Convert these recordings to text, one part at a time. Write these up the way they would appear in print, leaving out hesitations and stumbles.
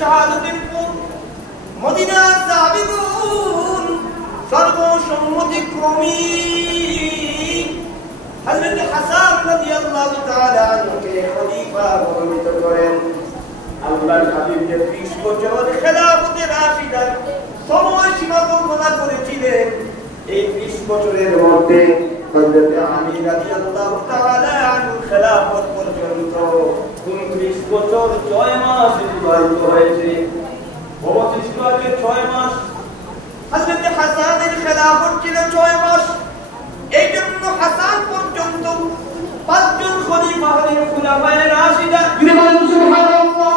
শাহাদাতের পর মদিনার সাহাবীগণ সর্বসম্মতিক্রমী হযরত হাসান রাদিয়াল্লাহু তাআলা আনহুকে খলিফা মনোনীত করেন। আল্লাহর হাবিবকে 30 বছর খেলাফতে রাশিদার সময় সীমা ঘোষণা করেছিলেন। এই 20 বছরের মধ্যে হযরত আলী রাদিয়াল্লাহু তাআলা আনহু খেলাফত পর্যন্ত 29 বছর 6 মাস অতিবাহিত হয়েছে। অবশিষ্ট আছে 6 মাস। হযরত হাসানের খেলাফত ছিল 6 মাস। এই জন্য হাসান পর্যন্ত 5 জন খলিফা হলেন খুলাফায়ে রাশিদা। সুবহানাল্লাহ।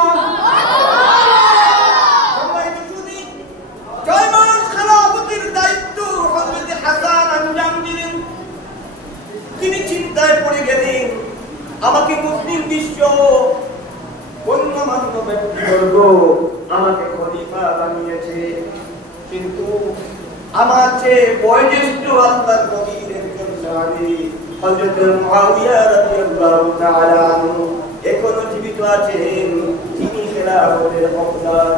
তিনি চিন্তায় পড়ে গেলেন, আমাকে মুসলিম বিশ্ব গণ্যমান্য ব্যক্তিবর্গ আমাকে খলিফা বানিয়েছে, কিন্তু আমার চেয়ে বয়োজ্যেষ্ঠ আল্লাহর নবীর একজন সাহাবী হযরত মুআবিয়া রাদিয়াল্লাহু তাআলা আনহু এখনো জীবিত আছেন। তিনি খেলাফতের হকদার।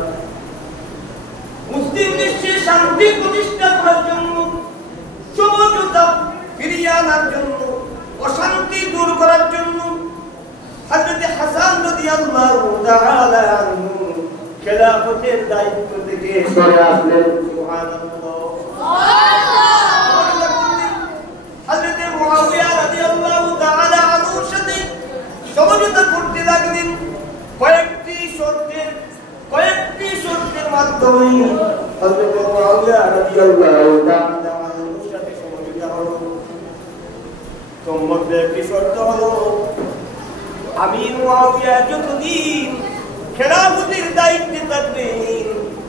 মুসলিম বিশ্বে শান্তি প্রতিষ্ঠা করার জন্য, সমঝোতা ফিরিয়ে আনার জন্য, অশান্তি দূর করার জন্য হযরত হাসান রাদিয়াল্লাহু তাআলা আনহু খেলাফতের দায়িত্ব থেকে সরে আসলেন। সুবহানাল্লাহ। হযরত মুআবিয়া রাদিয়াল্লাহু তাআলা আনহুর সাথে সমঝোতা করতে লাগলেন। কয়েকটি শর্তের মাধ্যমে হযরত মুআবিয়া রাদিয়াল্লাহু তাআলা আনহুর সাথে সমঝোতা হলো। সম্মত একটি শর্ত হলো, আমির মুআবিয়া যতদিন খেলাফতের দায়িত্বে থাকবেন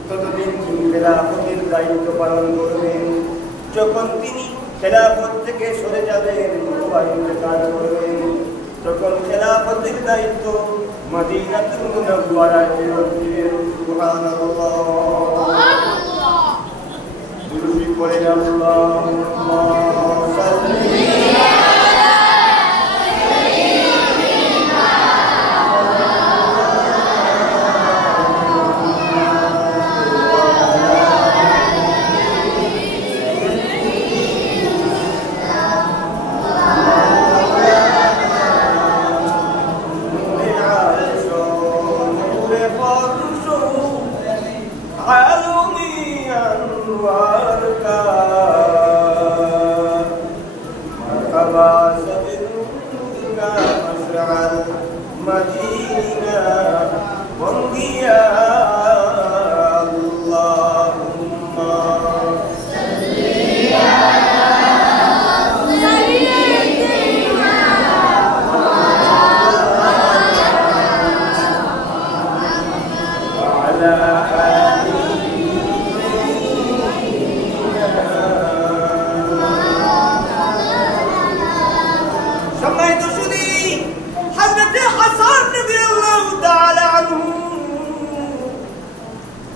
ততদিন তিনি খেলাফতের দায়িত্ব পালন করবেন। যখন তিনি খেলাফত থেকে সরে যাবেন অথবা ইন্তেকাল করবেন, তখন খেলাফতের দায়িত্ব মদিনাতুল মুনাওয়ারায় ফেরত দিবেন। সুবহানাল্লাহ। দুরূদ পড়ে আল্লাহুম্মা সাল্লি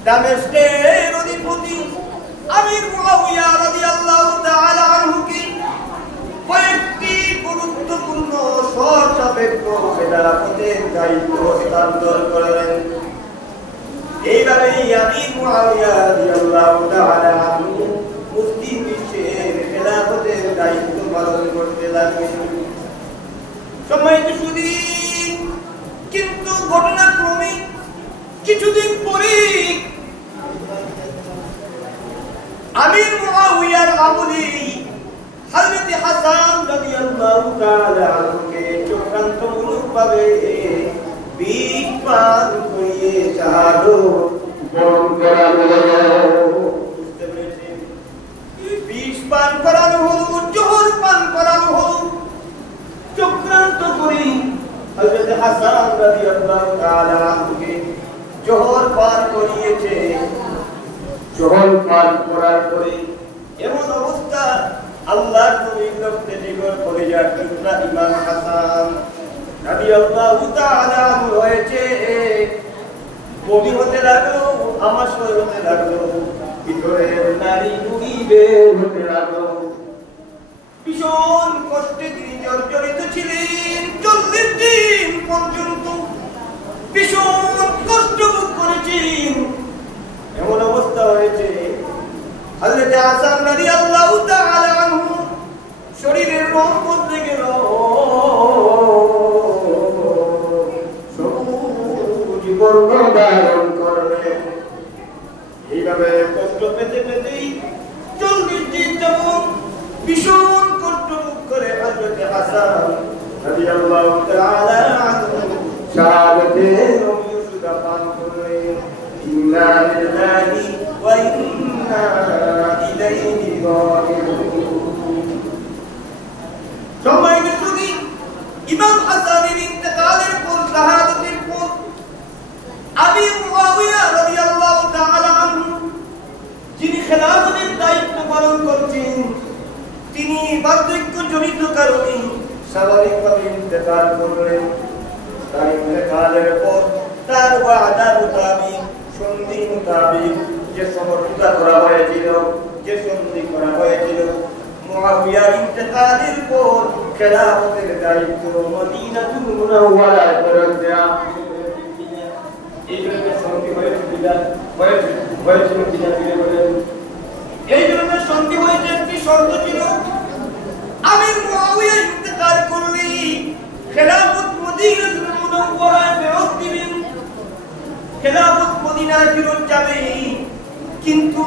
দামেস্কের অধিপতি আমির মুআবিয়া রাদিয়াল্লাহু তাআলা আনহুকে কয়েকটি গুরুত্বপূর্ণ শর্ত-সাপেক্ষ খেলাফতের দায়িত্ব হস্তান্তর করলেন। এইভাবে আমির মুআবিয়া রাদিয়াল্লাহু তাআলা আনহু মুসলিম বিশ্বের খেলাফতের দায়িত্ব পালন করতে লাগলেন। সম্মানিত সুধী, কিন্তু ঘটনাক্রমে কিছুদিন পরে আমির মুআবিয়ার আমলে হযরত হাসান রাদিয়াল্লাহু তাআলা আনহুকে চক্রান্তমূলকভাবে বিষ পান করিয়ে শাহাদাত বরণ করানো হলো। বুঝতে পেরেছেন? বিষ পান করানো হলো, জহর পান করানো হলো। চক্রান্ত করে হযরত হাসান রাদিয়াল্লাহু তাআলা আনহুকে জহর পান করিয়েছে। জহর পান করার পরে এমন অবস্থা, আল্লাহর নবীর রক্তে জিগর কলিজার টুকরা ইমাম হাসান রাদিয়াল্লাহু তাআলা আনহু হয়েছে। বমি হতে লাগলো, আমাশয় হতে লাগলো, ভিতরের নারী বুড়ি বের হতে লাগলো। ভীষণ কষ্টে তিনি জর্জরিত ছিলেন। 40 দিন পর্যন্ত ভীষণ কষ্ট ভোগ করেছেন। হযরত হাসান রাদিয়াল্লাহু তাআলা আনহু শরীরের রং বদলে গেল, সবুজ বর্ণ ধারণ করলেন। এইভাবে কষ্ট পেতে পেতেই 40 দিন যাবত ভীষণ কষ্ট ভোগ করে হযরত হাসান রাদিয়াল্লাহু তাআলা আনহু শাহাদাতের অমৃত পান করলেন। ইন্না লিল্লাহি ওয়া ইন্না ইলাইহি রাজিউন। সম্মানিত সুধী, ইমাম হাসানের ইন্তেকালের পর, শাহাদাতের পর আবু মুআবিয়া রাদিয়াল্লাহু তাআলা আনহু যিনি খেলাফতের দায়িত্ব পালন করছেন, তিনি বার্ধক্যজনিত কারণে স্বাভাবিকভাবে ইন্তেকাল করলেন। তার ইন্তেকালের পর তার ওয়াদা মোতাবিক, সন্ধি মোতাবিক যে সমঝোতা করা হয়েছিল, যে সন্ধি করা হয়েছিল, মুআবিয়ার ইন্তেকালের পর খেলাফতের দায়িত্ব মদিনাতুল মুনাওয়ারায় ফেরত দেয়া। এই জন্য সন্ধি হয়েছিল কিনা ফিরে বলেন, এই জন্য সন্ধি হয়েছে। একটি শর্ত ছিল, আমির মুআবিয়া ইন্তেকাল করলে খেলাফত মদিনাতুল মুনাওয়ারায় ফেরত দিবেন, খেলাফত মদিনায় ফেরত যাবে। কিন্তু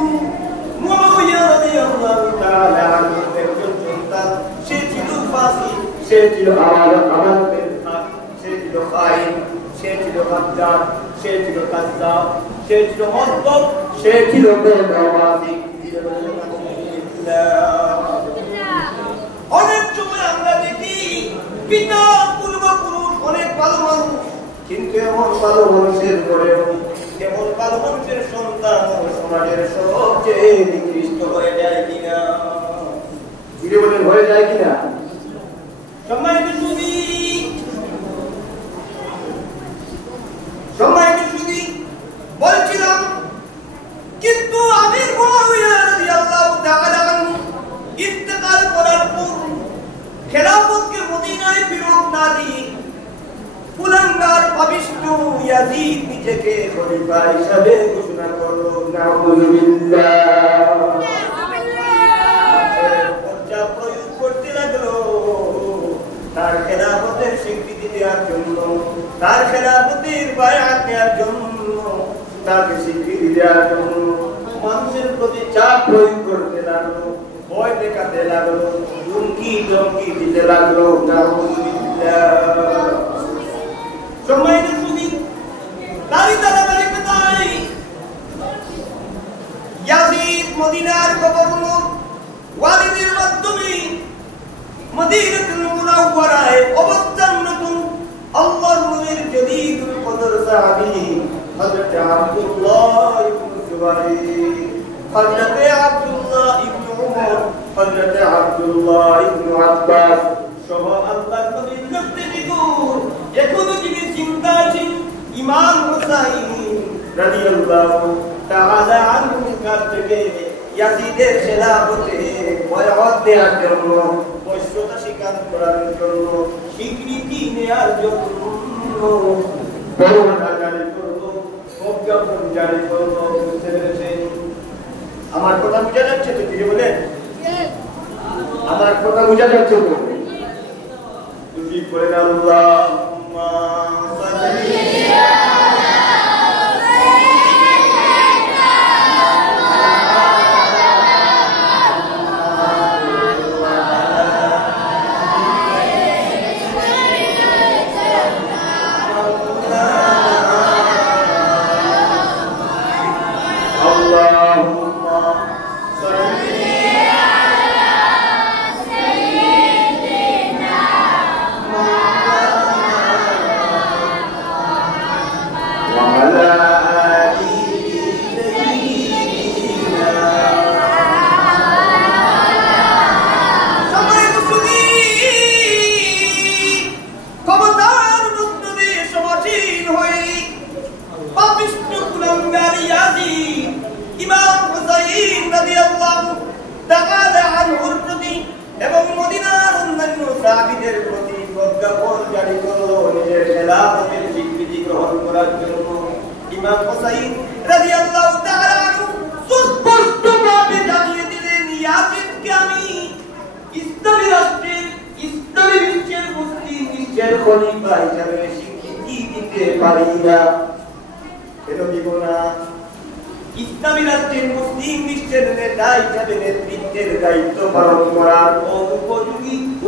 মুআবিয়া রাদিয়াল্লাহু তাআলা আনহুর একজন সন্তান, সে ছিল ফাসিক, সে ছিল আমানতের খাত, সে ছিল খায়েন, সে ছিল গাদ্দার, সে ছিল কাযযাব, সে ছিল মজদুম, সে ছিল বেনামাজি। অনেক সময় আমরা দেখি পিতা পূর্বপুরুষ অনেক ভালো মানুষ, কিন্তু এমন ভালো মানুষের পরেও, এমন ভালো মানুষের সন্তান সমাজের সবচেয়ে নিকৃষ্ট হয়ে যায় কিনা? ফিরে বলেন, হয়ে যায় কিনা? সম্মানিত সুধী, বলছিলাম, কিন্তু আমির মুআবিয়া রাদিয়াল্লাহু তাআলা আনহু ইন্তেকাল করার পর খেলাফতকে মদিনায় ফেরত না দিয়ে কুলাঙ্গার পাপিষ্ঠ ইয়াজিদ নিজেকে খলিফা হিসেবে ঘোষণা করলো। নাউযুবিল্লাহ। পর্যায় প্রয়োগ করতে লাগলো তার খেলাফতের স্বীকৃতি দেওয়ার জন্য, তার খেলাফতের বায়াত নেওয়ার জন্য, তাকে স্বীকৃতি দেওয়ার জন্য মানুষের প্রতি চাপ প্রয়োগ করতে লাগলো, ভয় দেখাতে লাগলো, হুমকি ধমকি দিতে লাগলো। সম্মানিত সুধী, তারই ধারাবাহিকতায় ইয়াজিদ মদিনার গভর্নর ওয়ালিদের মাধ্যমে মদিনাতুল মুনাওয়ারায় অবস্থানরত আল্লাহর নবীর জলিলুল কদর সাহাবী হযরত আব্দুল্লাহ ইবনে জুবাইর, হযরত আব্দুল্লাহ ইবনে উমর, হযরত আব্দুল্লাহ ইবনে আব্বাস সহ আল্লাহর নবীর নবী ফিগুর এখনো যিনি চিন্তা আছেন, ইমাম হুসাইন রাদিয়াল্লাহু তাআলা আনহুর কাছ থেকে ইয়াজিদের খেলাফতে বয়াত দেওয়ার জন্য, বৈশ্যতা স্বীকার করার জন্য, স্বীকৃতি নেওয়ার জন্য পরোয়ানা জারি করলো, প্রজ্ঞাপন জারি করলো। বুঝতে পেরেছেন? আমার কথা বুঝা যাচ্ছে তো? কি বলেন? আমার কথা বুঝা যাচ্ছে তো? দুটি বলেন আল্লাহুম্মা সাল্লি এবং মদিনার অন্যান্য সাহাবীদের প্রতি প্রজ্ঞাপন জারি করলো নিজের খেলাফতের স্বীকৃতি গ্রহণ করার জন্য। ইমাম হুসাইন রাদিয়াল্লাহু তাআলা আনহু সুস্পষ্টভাবে জানিয়ে দিলেন খলিফা হিসাবে স্বীকৃতি দিতে পারি না। কেন দিব না? ইসলামী রাষ্ট্রের মুসলিম বিশ্বের নেতা হিসাবে নেতৃত্বের দায়িত্ব পালন করার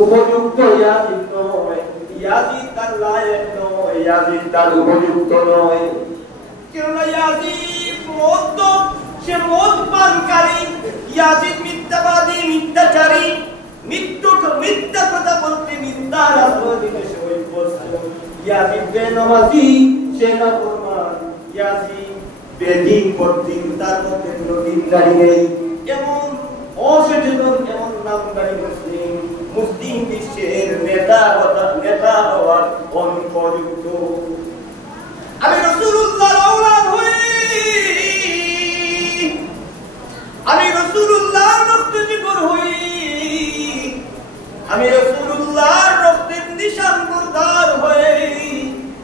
উপযুক্ত ইয়াজিদ নয়। ইয়াজিদ তার লায়েক নয়, ইয়াজিদ তার উপযুক্ত নয়। কেননা ইয়াজিদ মদ্যপ, সে মদ পানকারী, ইয়াজিদ মিথ্যাবাদী, মিথ্যাচারী, মিথ্যা কথা বলতে, মিথ্যা রাজনীতিতে সে অভ্যস্ত। ইয়াজিদ বেনামাজি, সে নাফরমান। ইয়াজিদ বেদিন পদ্দিন, তার মধ্যে কোনো দিনদারি নেই। এমন অসচেতন, এমন নামদারি মুসলিম বিশ্বের নেতা হওয়ার অনুপযুক্ত। আমি রাসূলুল্লাহর আওলাদ হই, আমি রাসূলুল্লাহর রক্তে জিগর হই, আমি রাসূলুল্লাহর রক্তের নিশানবরদার হই।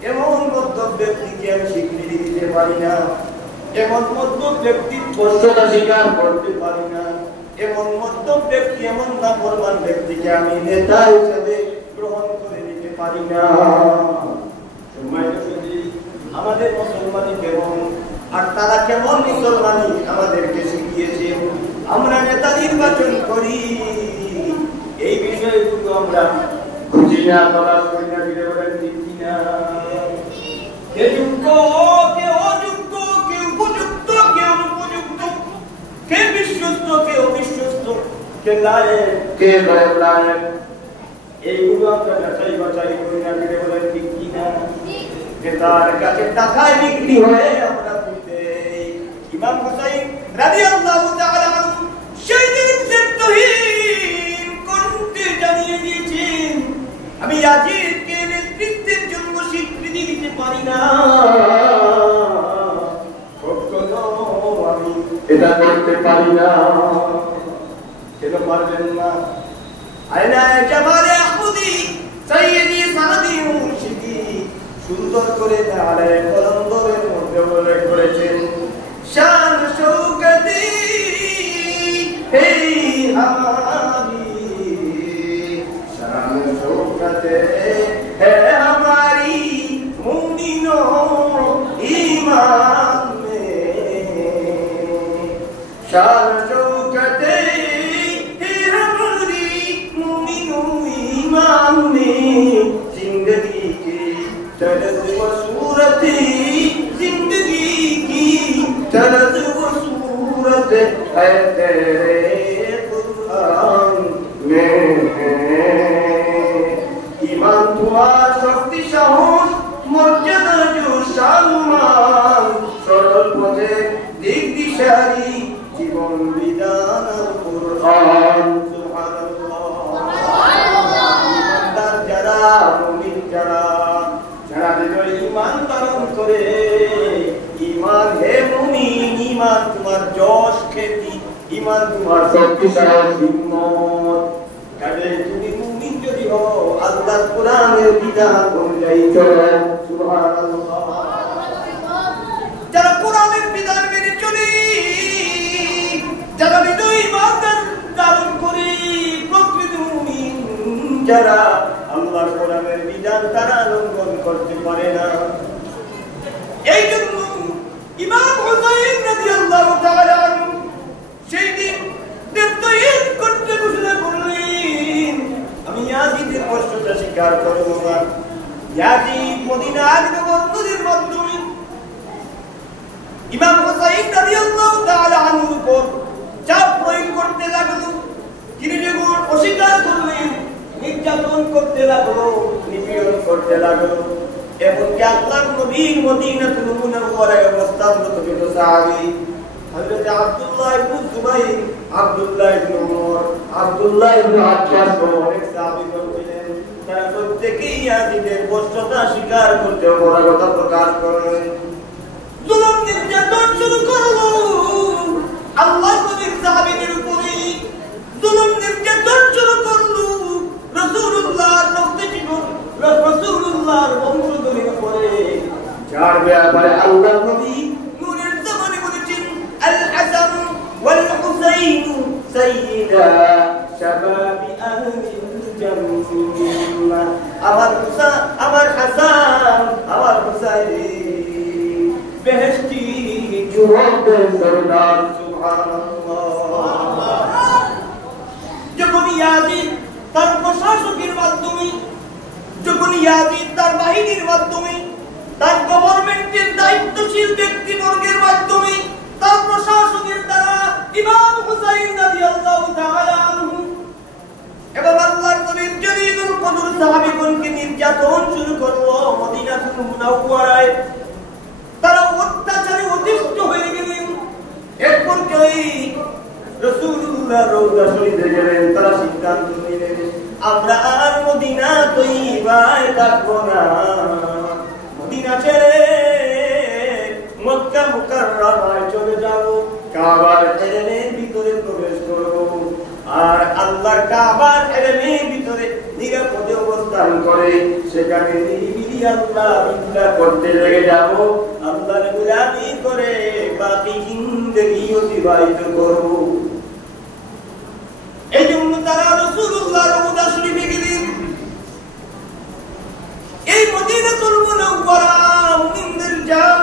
এমন মধ্যম ব্যক্তিকে আমি স্বীকৃতি দিতে পারি না, এমন মধ্যম ব্যক্তির বশ্যতা স্বীকার করতে পারি না, এমন মধ্যম ব্যক্তি, এমন নাফরমান ব্যক্তিকে আমি নেতা হিসেবে গ্রহণ করে নিতে পারি না। আমাদের মুসলমানি কেমন, আর তারা কেমন মুসলমানি আমাদেরকে শিখিয়েছে। আমরা নেতা নির্বাচন করি, এই বিষয়গুলো আমরা বুঝি না, তারা করি না, দিচ্ছি না। কে যোগ্য, কে অযোগ্য, কে উপযুক্ত, কে অনুপযুক্ত, কে বিশ্বস্ত, কে অবিশ্বস্ত, কে লায়েক, কে লায়েক, এইগুলো আমরা যাচাই বাছাই করি না, ফিরে বলেন ঠিক কিনা। নেতার কাছে টাকায় বিক্রি হয়ে আমরা বুঝতে। ইমাম হুসাইন রাদিয়াল্লাহু তাআলা আনহু সেই দিনের তহিন করতে জানিয়ে দিয়েছেন, আমি ইয়াজিদকে নেতৃত্বের জন্য স্বীকৃতি দিতে পারি না, কখনো আমি এটা করতে পারি না। কেন পারবেন না? আয়না জামালে আহমদি সাইয়্যিদি সানাদি মুর্শিদি সুন্দর করে তাহলে কলন্দরের মধ্যে উল্লেখ করেছেন, শান শৌকতি হে হামারি, শান শৌকতে হে হামারি মুমিনো ঈমান মে, শান শৌকতে হে হামারি মুমিনো ঈমান মে, जिंदगी की तरज व सूरत, जिंदगी की तरज व सूरत है तेरे कुरान में। ईमान तुम्हार शक्ति साहस मर्यादा जो সম্মান, সরল পথে দিক দিশারি জীবন বিধান কুরআন। যারা হৃদয় ঈমান ধারণ করে, ঈমান হে মুমিন, ঈমান তোমার যশ খ্যাতি, ঈমান তোমার শক্তিশালী হিম্মত। কাজে তুমি মুমিন যদি হও, আল্লাহর কোরআনের বিধান অনুযায়ী চলো। সুবহানাল্লাহ। যারা কোরআনের বিধান মেনে চলে, যারা হৃদয় ঈমান ধারণ করে, প্রকৃত মুমিন যারা, আল্লাহর কোরআনের বিধান তারা লঙ্ঘন করতে পারে না। এই জন্য ইমাম হুসাইন রাদিয়াল্লাহু তাআলা আনহু সেই দিন নেতৃত্ব করতে ঘোষণা করলেন, আমি ইয়াজিদের কষ্টটা স্বীকার করব না। ইয়াজিদ মদিনার গভর্নরের মাধ্যমে ইমাম হুসাইন রাদিয়াল্লাহু তাআলা আনহুর উপর চাপ প্রয়োগ করতে লাগলো। তিনি যখন অস্বীকার করলেন, নির্যাতন করতে লাগলো, নিপীড়ন করতে লাগলো। এমনকি আল্লাহর নবীর মদিনাতুল মুনাওয়ারায় অবস্থানরত যত সাহাবী, হযরত আব্দুল্লাহ ইবনে জুবাইর, আব্দুল্লাহ ইবনে উমর, আব্দুল্লাহ ইবনে আব্বাস অনেক সাহাবী ছিলেন, তারা প্রত্যেকেই ইয়াজিদের কষ্টটা স্বীকার করতে অপারগতা প্রকাশ করলেন। জুলুম নির্যাতন শুরু করলো আল্লাহর নবীর সাহাবীদের উপরে, জুলুম নির্যাতন শুরু করলো রাসূলুল্লাহর রক্তে জীবন, রাসূলুল্লাহর বংশধরের উপরে। যার ব্যাপারে আল্লাহর নবী নূরের জামানে বলেছেন, আল হাসান ওয়াল হুসাইন সাইয়্যিদা শাবাবি আহলিল জান্নাহ। আমার হাসান যুবকদের সরদার সুবহানাল্লাহ। যখন ইয়াজিদ তার প্রশাসকের মাধ্যমে, যখন ইয়াজিদ তার বাহিনীর মাধ্যমে, তার গভর্নমেন্টের দায়িত্বশীল ব্যক্তিবর্গের মাধ্যমে, তার প্রশাসকের দ্বারা ইমাম হুসাইন রাদিয়াল্লাহু তাআলা আনহু এবং আল্লাহর নবীর জলিলুল কদর সাহাবীগণকে নির্যাতন শুরু করলো মদিনাতুল মুনাওয়ারায়। তারা অত্যাচারে অতিষ্ঠ হয়ে গেলেন। এরপর রাসূলুল্লাহ রওজা শরীফে গেলেন। তারা সিদ্ধান্ত নিলেন, আমরা আর মদিনা তৈবায় থাকবো না, মদিনা ছেড়ে মক্কা মুকাররমায় চলে যাব, কাবার হেরেমের ভিতরে প্রবেশ করব, আর আল্লাহর কাবার হেরেমের ভিতরে নিরাপদে অবস্থান করে সেখানে নিরিবিলি আল্লাহ ইবাদত করতে লেগে যাব, আল্লাহর গোলামি করে বাকি জিন্দেগি অতিবাহিত করব। এই জন্য তারা রাসূলুল্লাহর রওজা শরীফে গেলেন। এই মদিনাতুল মুনাওয়ারা মুমিনদের জান,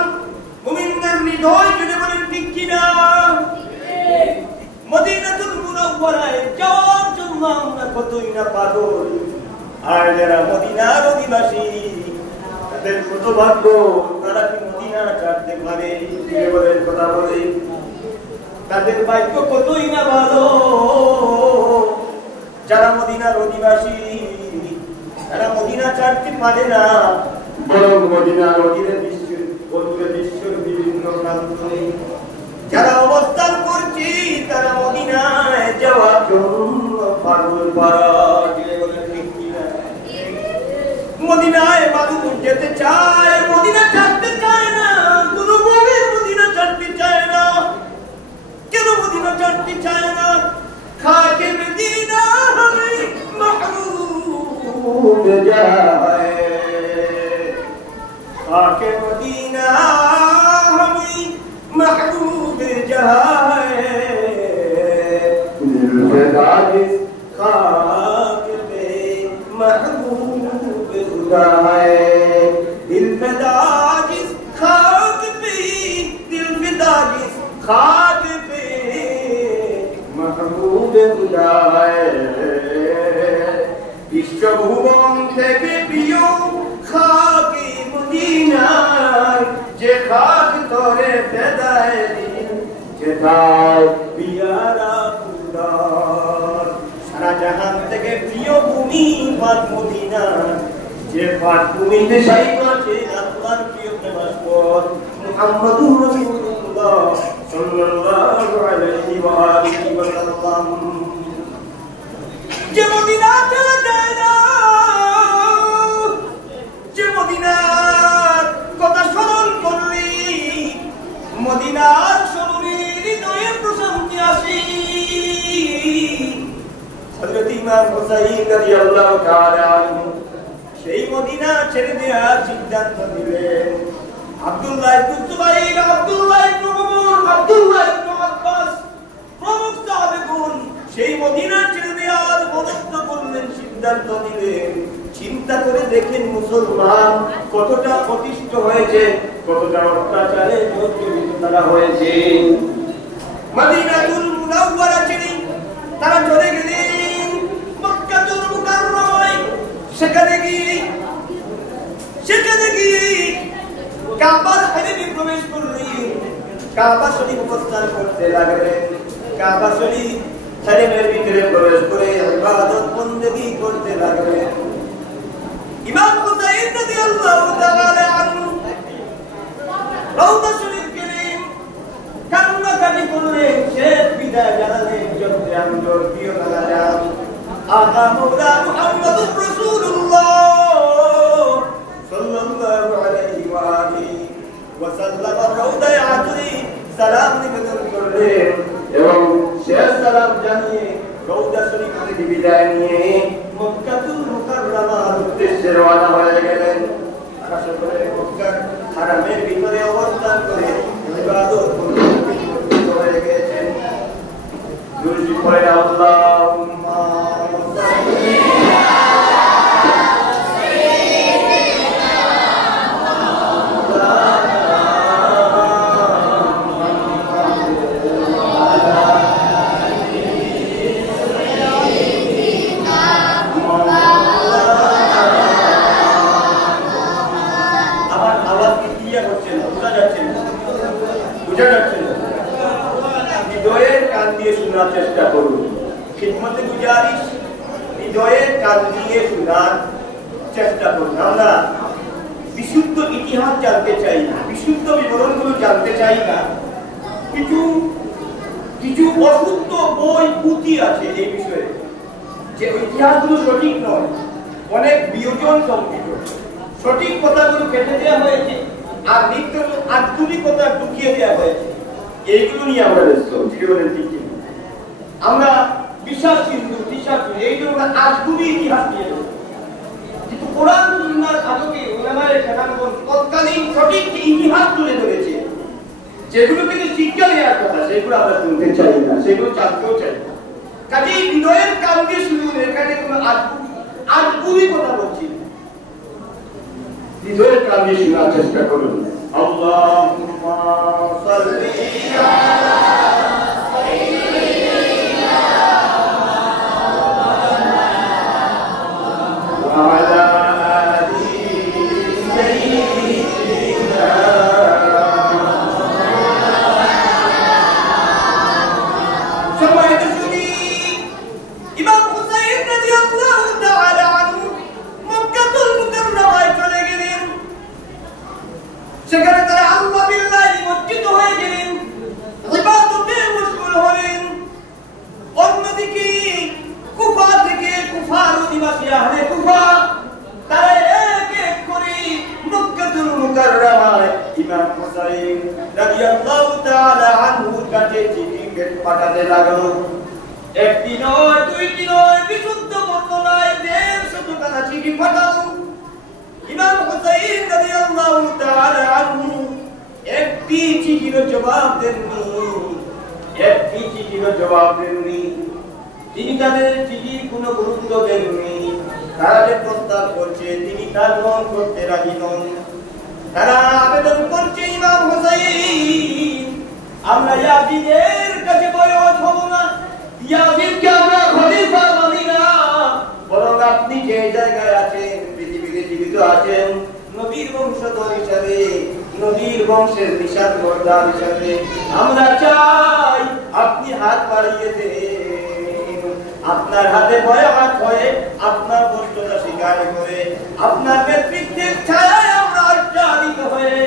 মুমিনদের হৃদয় জুড়ে বলেন ঠিক কিনা? মদিনাতুল মুনাওয়ারায় যাওয়ার জন্য আমরা কতই না পাগল। আর যারা মদিনার অধিবাসী তাদের কত ভাগ্য, তারা কি মদিনা ছাড়তে পারে? বলেন কথা বলে, তাদের ভাগ্য কতই না ভালো। যারা মদিনার অধিবাসী তারা মদিনা ছাড়তে পারে না, বরং মদিনার অধীনে বিশ্বের বিভিন্ন প্রান্তে যারা অবস্থান করছে তারা মদিনায় যাওয়ার জন্য পাগল পারা। মদিনায় মানুষ যেতে চায়, মদিনা ছাড়তে চায় না। কোন মুমিন মদিনা ছাড়তে চায় না। কেন মদিনা ছাড়তে চায় না? খাকে মদিনা হমেं महबूब जाए, खाके मदीना हमें महबूब जाए, दिल फिदा जिस खाक पे महबूब खुदा है, दिल फिदा जिस खाक पे, दिल फिदा जिस खाक पे महबूब खुदा है। বিশ্বভুবন থেকে প্রিয় খাকে মদিনায়, যে খাক তোরে ফেদায় দিল যেথায় পিয়ারা খুদার। সারা জাহান থেকে প্রিয় ভূমি পাক মদিনা, যে পাক ভূমিতে সাই আছে আল্লাহর প্রিয় প্রেমাস্পদ মুহাম্মদুর রাসূলুল্লাহ সাল্লাল্লাহু আলাইহি ওয়া আলিহি ওয়া সাল্লাম। যে মদিনা চলে যায় না, যে মদিনার কথা স্মরণ করলি মদিনার স্মরণে হৃদয়ে প্রশান্তি আসে। হযরত ইমাম হুসাইন রাদিয়াল্লাহু তাআলা সেই মদিনা ছেড়ে দেওয়ার সিদ্ধান্ত নিলেন। আব্দুল্লাহ ইবনে জুবাইর, আব্দুল্লাহ ইবনে উমর, আব্দুল্লাহ ইবনে আব্বাস প্রমুখ সাহাবীগণ সেই মদিনা ছেড়ে দেওয়ার মনস্থ করলেন, সিদ্ধান্ত নিলেন। চিন্তা করে দেখেন মুসলমান কতটা প্রতিষ্ঠ হয়েছে, কতটা অত্যাচারে জর্জরিত তারা হয়েছে। মদিনাতুল মুনাওয়ারা ছেড়ে তারা চলে গেলেন মক্কাতুল মুকাররমায়। সেখানে গিয়ে কাবার হেরেমে প্রবেশ করলেন। কাবা শরীফ অবস্থান করতে লাগলেন। কাবা শরীফ হেরেমের ভিতরে প্রবেশ করে ইবাদত বন্দেগী করতে লাগলেন। ইমাম হুসাইন রাদিয়াল্লাহু তাআলা আনহু রওজা শরীফ গেলেন, কান্নাকাটি করলেন, শেষ বিদায় জানালেন। যত আমর প্রিয় নানা আকা মাওলা মুহাম্মদুর রাসূলুল্লাহ সাল্লাল্লাহু আলাইহি ওয়া আলিহি ওয়া সাল্লাম রওজায় আতরি সালাম নিবেদন করলেন এবং শেষ সালাম জানিয়ে রওজা শরীফ থেকে বিদায় নিয়ে মক্কাতুল মুকাররমার উদ্দেশ্যে রওনা হয়ে গেলেন। আকাশ করে মক্কার হারামের ভিতরে অবস্থান করে ইবাদত করতে হয়ে গেছেন। দুরূদ পড়ে আল্লাহুম্মা সাল্লি আলা বুঝা যাচ্ছে না? হৃদয়ের কান দিয়ে শোনার চেষ্টা করুন। খিদমতে গুজারিশ, হৃদয়ের কান দিয়ে শোনার চেষ্টা করুন। আমরা বিশুদ্ধ ইতিহাস জানতে চাই না, বিশুদ্ধ বিবরণগুলো জানতে চাই না। কিছু কিছু অশুদ্ধ বই পুঁথি আছে এই বিষয়ে, যে ইতিহাসগুলো সঠিক নয়, অনেক বিয়োজন সম্পৃক্ত, সঠিক কথাগুলো কেটে দেওয়া হয়েছে আর নিত্য আধুনিকতা ঢুকিয়ে দেওয়া হয়েছে। এইগুলো নিয়ে আমরা ব্যস্ত, ঠিক বলেন? ঠিক আমরা বিশ্বাস কিন্তু এইগুলো আধুনিক ইতিহাস নিয়ে ব্যস্ত, কিন্তু কোরআন সুন্নাহর আলোকে উলামায়ে কেরামগণ তৎকালীন সঠিক ইতিহাস তুলে ধরেছে, যেগুলো থেকে শিক্ষা নেওয়ার কথা সেগুলো আমরা শুনতে চাই না, সেগুলো জানতেও চাই না। কাজেই হৃদয়ের কান দিয়ে শুনুন, এখানে কোনো আধুনিক কথা বলছি, হৃদয়ের কান দিয়ে শোনার চেষ্টা করুন। আল্লাহুম্মা সাল্লি আলা সেখানে তারা আল্লাহ বিল্লাহ নিমজ্জিত হয়ে গেলেন, ইবাদতে মশগুল হলেন। অন্যদিকে কুফা থেকে কুফার অধিবাসী আহলে কুফা তারা এক এক করে মক্কাতুল মুকাররমায় ইমাম হুসাইন রাদিয়াল্লাহু তাআলা আনহুর কাছে চিঠি পাঠাতে লাগলো। একটি নয়, দুইটি নয়, বিশুদ্ধ বর্ণনায় 150 খানা চিঠি পাঠালো। ইমাম হুসাইন রাদিয়াল্লাহু তাআলা আনহু একটি চিঠির জবাব দেননি, তিনি তাদের চিঠির কোনো গুরুত্ব দেননি। তারা যে প্রস্তাব করছে তিনি তা গ্রহণ করতে রাজি নন। তারা আবেদন করছে, ইমাম হুসাইন, আমরা ইয়াজিদের কাছে বয়স হব না, ইয়াজিদকে আমরা খলিফা মানি না, বরং আপনি যে জায়গায় আছেন, পৃথিবীতে জীবিত আছেন, নবীর বংশধর হিসাবে, নবীর বংশের নিশান বর্দার হিসাবে আমরা চাই আপনি হাত বাড়িয়ে দেন। আপনার হাতে বয়াত হয়ে, আপনার বস্ততা স্বীকার করে, আপনার নেতৃত্বের ছায়ায় আমরা আচ্ছাদিত হয়ে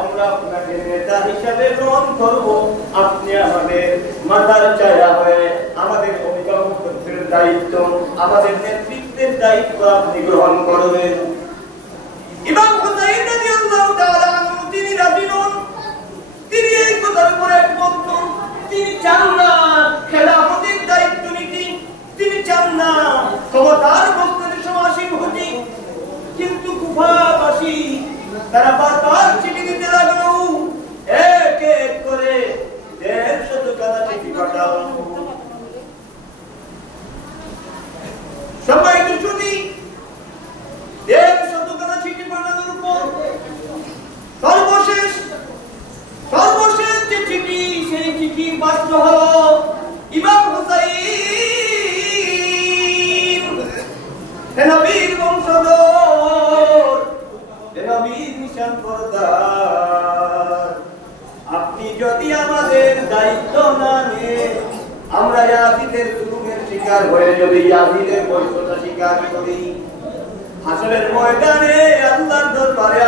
আমরা আপনাকে নেতা হিসাবে গ্রহণ করব। আপনি আমাদের মাথার ছায়া হয়ে আমাদের অভিভাবকত্বের দায়িত্ব, আমাদের নেতৃত্বের দায়িত্ব আপনি গ্রহণ করবেন। ইমাম হুসাইন রাদিয়াল্লাহু তাআলা আনহু তিনি রাজি নন, তিনি এই কথার উপরে একমত নন। তিনি চান না খেলাফতের দায়িত্ব নিতে, তিনি চান না ক্ষমতার বস্তরে সমাসীন হতে। কিন্তু কুফাবাসী তারা বারবার চিঠি দিতে লাগলো, এক এক করে 150 খানা চিঠি পাঠাও। সবাই তো শুনি 150 খানা চিঠি পাঠানোর পর সর্বশেষ যে চিঠি, সেই চিঠি বাস্তব হলো ইমাম হুসাইন, নবীর বংশধর, নবীর নিশান বর্দার, আপনি যদি আমাদের দায়িত্ব না নেন, আমরা ইয়াজিদের জুলুমের শিকার হয়ে যদি ইয়াজিদের বৈশ্যতা স্বীকার করি, হাসরের ময়দানে আল্লাহর দরবারে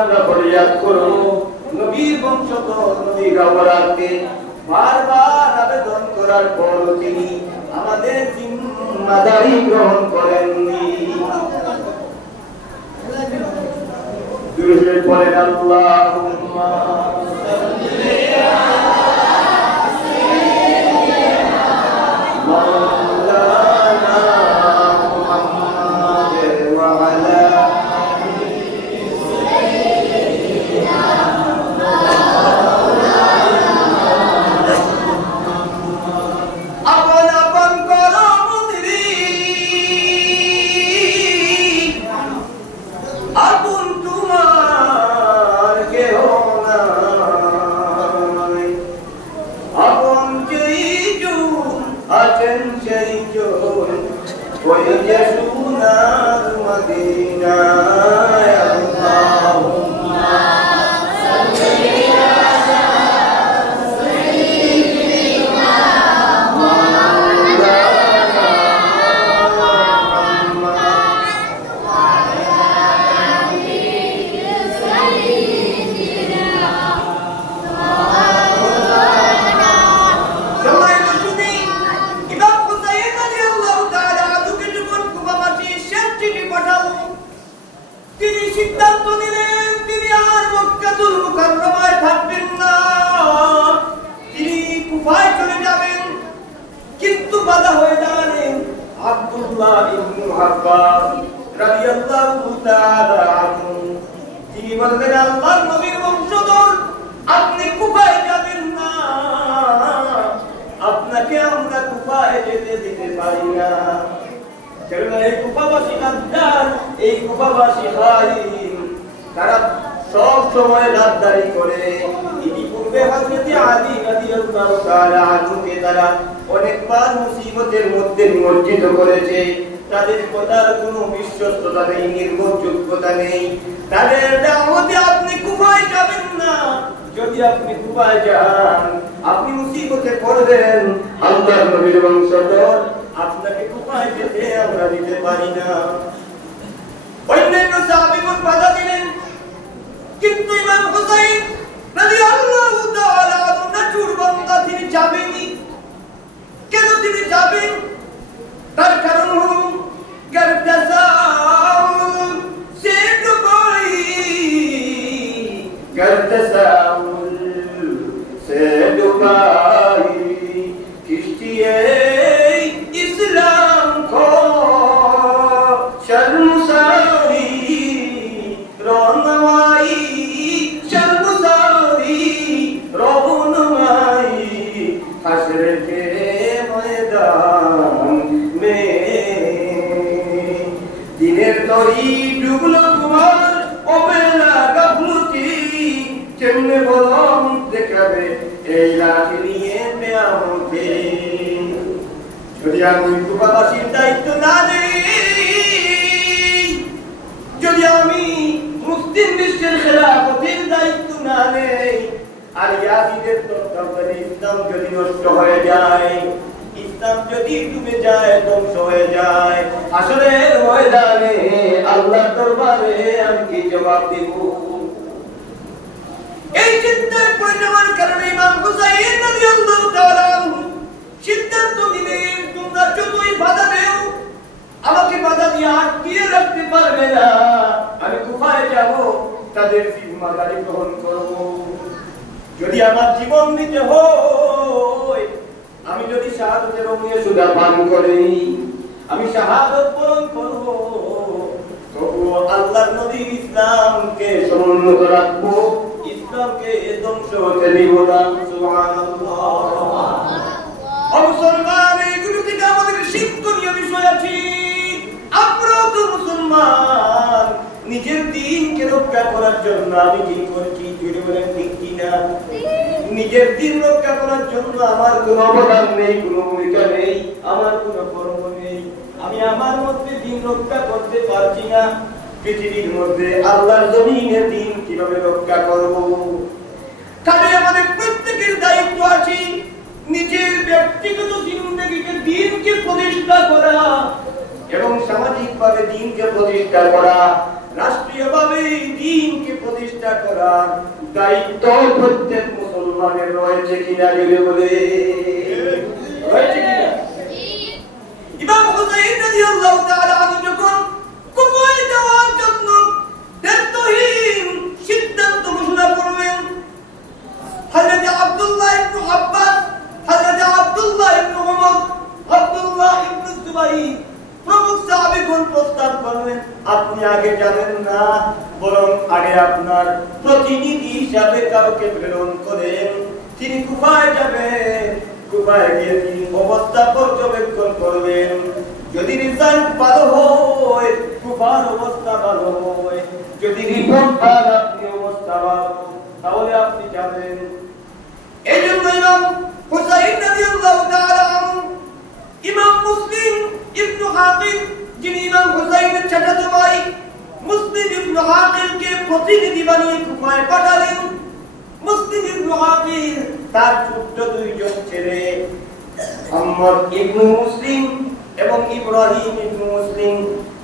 আমরা ফরিয়াদ করব। নবীর বংশধর নবীর আওলাদকে বারবার আবেদন করার পর তিনি আমাদের জিম্মাদারি গ্রহণ করেননি। দুরূদ পড়েন, আল্লাহুম্মা সাল্লি মক্কাতুল মুকাররমায় থাকবেন না, তিনি কুফায় চলে যাবেন। কিন্তু বাধা হয়ে দাঁড়ালেন আব্দুল্লাহ ইবনে আব্বাস রাদিয়াল্লাহু তাআলা আনহু। তিনি বললেন, আল্লাহর নবীর বংশধর, আপনি কুফায় যাবেন না, আপনাকে আমরা কুফায় যেতে দিতে পারি না। কারণ এই কুফাবাসী গাদ্দার, এই কুফাবাসী খালিদ, তারা সব সময় গাদ্দারি করে। ইতিপূর্বে হযরত আলী রাদিয়াল্লাহু তাআলা আনহুকে তারা অনেকবার মুসিবতের মধ্যে নিমজ্জিত করেছে। তাদের কথার কোনো বিশ্বস্ততা নেই, নির্ভরযোগ্যতা নেই। তাদের দাওয়াতে আপনি কুফায় যাবেন না, যদি আপনি কুফায় যান আপনি মুসিবতে পড়বেন। আল্লাহর নবীর বংশধর, আপনাকে কুফায় যেতে আমরা দিতে পারি না। অন্যান্য সাহাবীগণ বাধা দিলেন, কিন্তু ইমাম হুসাইন রাদিয়াল্লাহু তাআলা আনহু নাচুর বান্দা, তিনি যাবেনই। কেন তিনি যাবেন? তার কারণ হলো গর্দসাউল সে ডুবাই, গর্দসাউল সে ডুবাই, কিশ্তিয়ে ইসলাম কো শর্মসারি রনমাই, শর্মসারি রবনমাই, হাসর के मैदान में दिनेर तरी डुबलो तुम्हार अबेला गाफलती, केमने बलम देखाबे এই লাঠি নিয়ে মেয়ামতে। যদি আমি কুফাবাসীর দায়িত্ব না নেই, যদি আমি মুসলিম বিশ্বের খেলাফতের দায়িত্ব না নেই, আর ইয়াজিদের তত্ত্বাবধানে ইসলাম যদি নষ্ট হয়ে যায়, ইসলাম যদি ডুবে যায়, ধ্বংস হয়ে যায়, আসলে ময়দানে আল্লাহর দরবারে আমি কি জবাব দেব? এই চিন্তার পরিণামের কারণে ইমাম হুসাইন রাদিয়াল্লাহু তাআলা আনহু সিদ্ধান্ত নিলেন, তোমরা যতই বাধা দেও, আমাকে বাধা দিয়ে আটকিয়ে রাখতে পারবে না। আমি কুফায় যাব, তাদের জিম্মাদারি গ্রহণ করব। যদি আমার জীবন দিতে হয়, আমি যদি শাহাদাতের রঙে সুদা পান করি, আমি শাহাদাত বরণ করব, তবুও আল্লাহর নবী ইসলামকে সমুন্নত রাখবো, ইসলামকে ধ্বংস হতে দিব না। সুবহানাল্লাহ। মুসলমান, এগুলো থেকে আমাদের শিক্ষণীয় বিষয় আছে। আমরা তো মুসলমান, নিজের দ্বীনকে রক্ষা করার জন্য আমি কি করছি, জুড়ে বলেন ঠিক কিনা? নিজের দ্বীন রক্ষা করার জন্য আমার কোনো অবদান নেই, কোনো ভূমিকা নেই, আমার কোনো কর্ম নেই। আমি আমার মধ্যে দ্বীন রক্ষা করতে পারছি না। পৃথিবীর মধ্যে আল্লাহর জমিনে দ্বীন কিভাবে রক্ষা করব? কাজে আমাদের প্রত্যেকের দায়িত্ব আছে নিজের ব্যক্তিগত জিন্দেগিতে দ্বীনকে প্রতিষ্ঠা করা এবং সামাজিকভাবে দ্বীনকে প্রতিষ্ঠা করা, রাষ্ট্রীয়ভাবে দ্বীনকে প্রতিষ্ঠা করা দায়িত্ব প্রত্যেক মুসলমানের রয়েছে কিনা? বলে রয়েছে কিনা? ইমাম হুসাইন রাদিয়াল্লাহু তাআলা আনহু যখন কুফায় যাওয়ার জন্য দায়িত্বহীন সিদ্ধান্ত ঘোষণা করলেন, হযরত আব্দুল্লাহ ইবনে আব্বাস, হযরত আব্দুল্লাহ ইবনে ওমর, আব্দুল্লাহ ইবনে জুবাইর প্রমুখ সাহাবীগণ প্রস্তাব করলেন, আপনি আগে যাবেন না, বরং আগে আপনার প্রতিনিধি হিসাবে কাউকে প্রেরণ করেন। তিনি কুফায় যাবেন, কুফায় গিয়ে তিনি অবস্থা পর্যবেক্ষণ করবেন। যদি রিজাল্ট ভালো হয়, কুফার অবস্থা ভালো হয়, যদি রিপোর্ট ভালো, আপনি অবস্থা ভালো, তাহলে আপনি যাবেন। এই জন্য ইমাম হুসাইন রাদিয়াল্লাহু তাআলা আনহু, ইমাম মুসলিম ইবনে আকিল, যিনি ইমাম হুসাইনের চাচাতো ভাই, মুসলিম ইবনে আকিলকে প্রতিনিধি বানিয়ে কুফায় পাঠালেন। মুসলিম ইবনে আকিল তার ছোট দুইজন ছেলে মুহাম্মদ ইবনে মুসলিম এবং ইব্রাহিম ইবনে মুসলিম,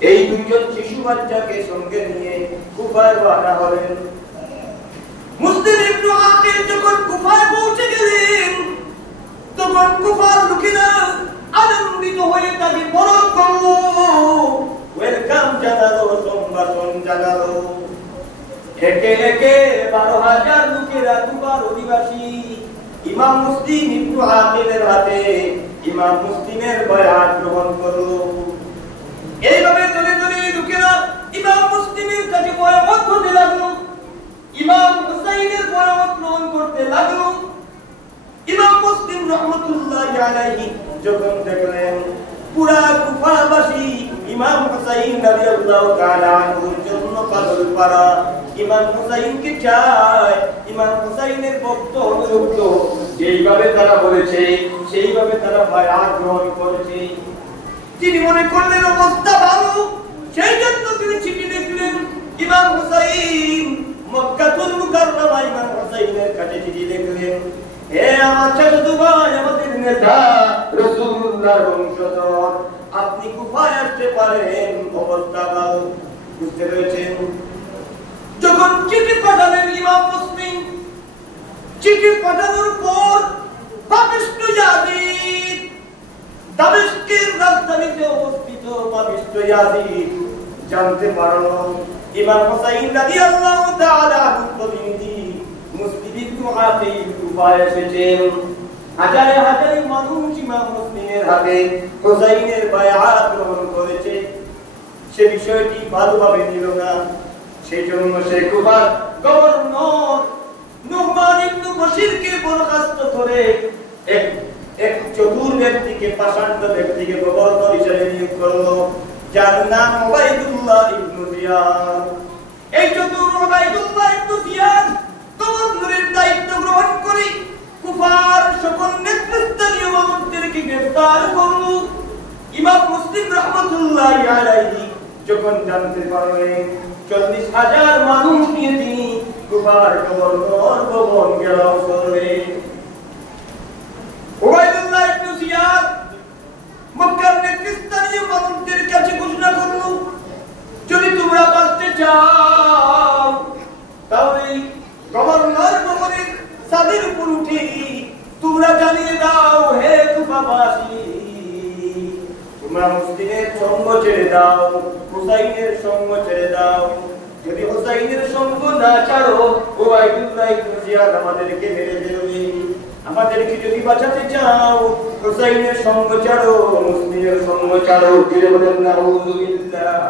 এই দুইজন শিশু বাচ্চাকে সঙ্গে নিয়ে কুফায় রওনা হলেন। মুসলিম ইবনে আকিল যখন কুফায় পৌঁছে গেলেন, তখন কুফার লোকেরা আনন্দিত হয়ে তাকে বরণ করলো, ওয়েলকাম জানালো, সম্ভাষণ জানালো। একে একে 12,000 লোকেরা কুফার অধিবাসী ইমাম মুসলিম ইবনে আকিলের হাতে ইমাম মুসলিমের বয়াত গ্রহণ করলো। এইভাবে দলে দলে লোকেরা ইমাম মুসলিমের কাছে বয়াত হতে লাগলো, ইমাম হুসাইনের বয়াত গ্রহণ করতে লাগলো। ইমাম মুসলিম রাহমাতুল্লাহি আলাইহি যখন দেখলেন পুরা কুফাবাসী ইমাম হুসাইন রাদিয়াল্লাহু তাআলা আনহুর জন্য পাগল পারা, ইমাম হুসাইনকে চায়, ইমাম হুসাইনের বক্তব্য অনুরক্ত, যেইভাবে তারা বলেছে সেইভাবে তারা বায়াত গ্রহণ করেছে। তিনি মনে করলেন অবস্থা ভালো, সেই জন্য তিনি চিঠি লিখলেন। ইমাম হুসাইন মক্কাতুল মুকাররমা ইমাম হুসাইনের কাছে চিঠি লিখলেন, হে আমার চাচাতো ভাই, আমাদের নেতা, রাসূলুল্লাহর বংশধর, আপনি কুফায় আসতে পারেন, অবস্থা ভালো। বুঝতে পেরেছেন? যখন চিঠি পাঠালেন ইমাম মুসলিম, চিঠি পাঠানোর পর পাপিষ্ঠ ইয়াজিদ, দামেস্কের রাজধানীতে অবস্থিত পাপিষ্ঠ ইয়াজিদ জানতে পারল ইমাম হুসাইন রাদিয়াল্লাহু তাআলা আনহুর প্রতিনিধি মুসলিম ইবনে আকিল কুফায় এসেছেন। হাজারে হাজারে মানুষ ইমাম মুসলিমের হাতে হুসাইনের বায়াত গ্রহণ করেছে। সে বিষয়টি ভালোভাবে নিল না, সেই জন্য সে কুফার গভর্নর নুমান ইবনে বশিরকে বরখাস্ত করে এক চতুর ব্যক্তিকে, পাষাণ্ড ব্যক্তিকে গভর্নর হিসেবে নিয়োগ করলো, যার নাম ওবাইদুল্লাহ ইবনে জিয়াদ। এই চতুর ওবাইদুল্লাহ ইবনে জিয়াদ গভর্নরের দায়িত্ব গ্রহণ করে কুফার সকল নেতৃস্থানীয় মানুষদেরকে গ্রেফতার করলো। ইমাম মুসলিম রাহমাতুল্লাহি আলাইহি যখন জানতে পারলেন 40,000 মানুষ নিয়ে তিনি কুফার গভর্নর ভবন ঘেরাও করলেন। ওবাইদুল্লাহ ইবনে জিয়াদ মক্কার নেতৃস্থানীয় মানুষদের কাছে ঘোষণা করল, যদি তোমরা বাঁচতে চাও তাহলে গভর্নর ভবনের ছাদের উপর উঠে তোমরা জানিয়ে দাও, হে কুফাবাসী, তোমরা মুসলিমের সঙ্গ ছেড়ে দাও, হুসাইনের সঙ্গ ছেড়ে দাও। যদি হুসাইনের সঙ্গ না ছাড়ো, ওবাইদুল্লাহ ইবনে জিয়াদ আমাদেরকে মেরে ফেলবে। আমাদেরকে যদি বাঁচাতে চাও, হুসাইনের সঙ্গ ছাড়ো, মুসলিমের সঙ্গ ছাড়ো। ফিরে বলেন নাউযুবিল্লাহ।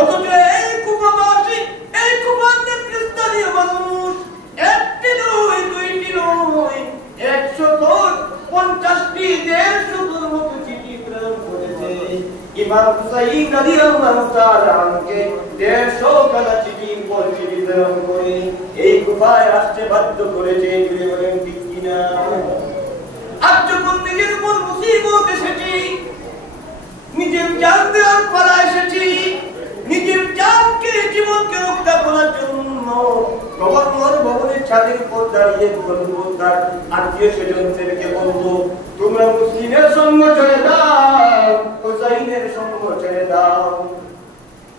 অথচ এই কুফাবাসী, এই কুফার নেতৃস্থানীয় মানুষ একটি নয়, দুইটি নয়, 150টি, 150 মতো চিঠি প্রেরণ করেছে। ইমাম হুসাইন রাদিয়াল্লাহু তাআলা আনহুকে 150 খানা চিঠির পর চিঠি প্রেরণ করে এই কুফায় আসতে বাধ্য করেছে। ফিরে বলেন ঠিক কিনা? আজ যখন নিজের উপর মুসিবত এসেছে, নিজের জান দেওয়ার পালা এসেছে, নিজের জানকে, জীবনকে রক্ষা করার জন্য গভর্নর ভবনের ছাদের উপর দাঁড়িয়ে তার আত্মীয় স্বজনদেরকে বলতো, তোমরা মুসলিমের সঙ্গ ছেড়ে দাও, হুসাইনের সঙ্গ ছেড়ে দাও।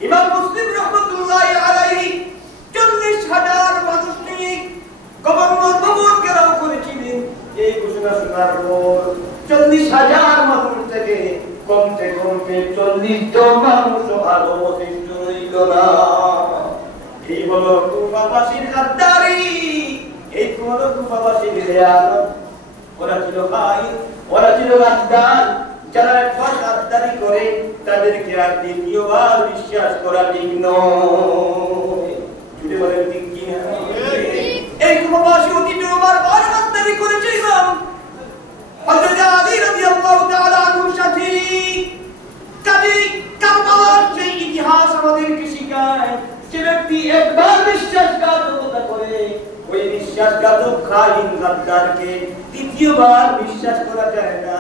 ইমাম মুসলিম রাহমাতুল্লাহি আলাইহি 40,000 মানুষ নিয়ে গভর্নর ভবন ঘেরাও করেছিলেন। এই ঘোষণা শোনার পর 40,000 মানুষ থেকে কমতে কমতে 40 জন মানুষ আরো অবশিষ্ট রইল না। এই হলো কুফাবাসীর গাদ্দারি, এই হলো কুফাবাসীর খেয়ানত। ওরা ছিল খাইন, ওরা ছিল গাদ্দার। যারা একবার গাদ্দারি করে তাদেরকে আর দ্বিতীয়বার বিশ্বাস করা ঠিক নয়। যদি বলেন ঠিক কিনা? এই কুফাবাসী দ্বিতীয়বার গাদ্দারি করেছে। ইমাম হযরত আলী রাদিয়াল্লাহু তাআলা আনহুর সাথে কাজী কারবালার সেই ইতিহাস আমাদেরকে শেখায়, যে ব্যক্তি একবার বিশ্বাসঘাতকতা করে, ওই বিশ্বাসঘাতক খাইন গাদ্দারকে দ্বিতীয়বার বিশ্বাস করা যায় না।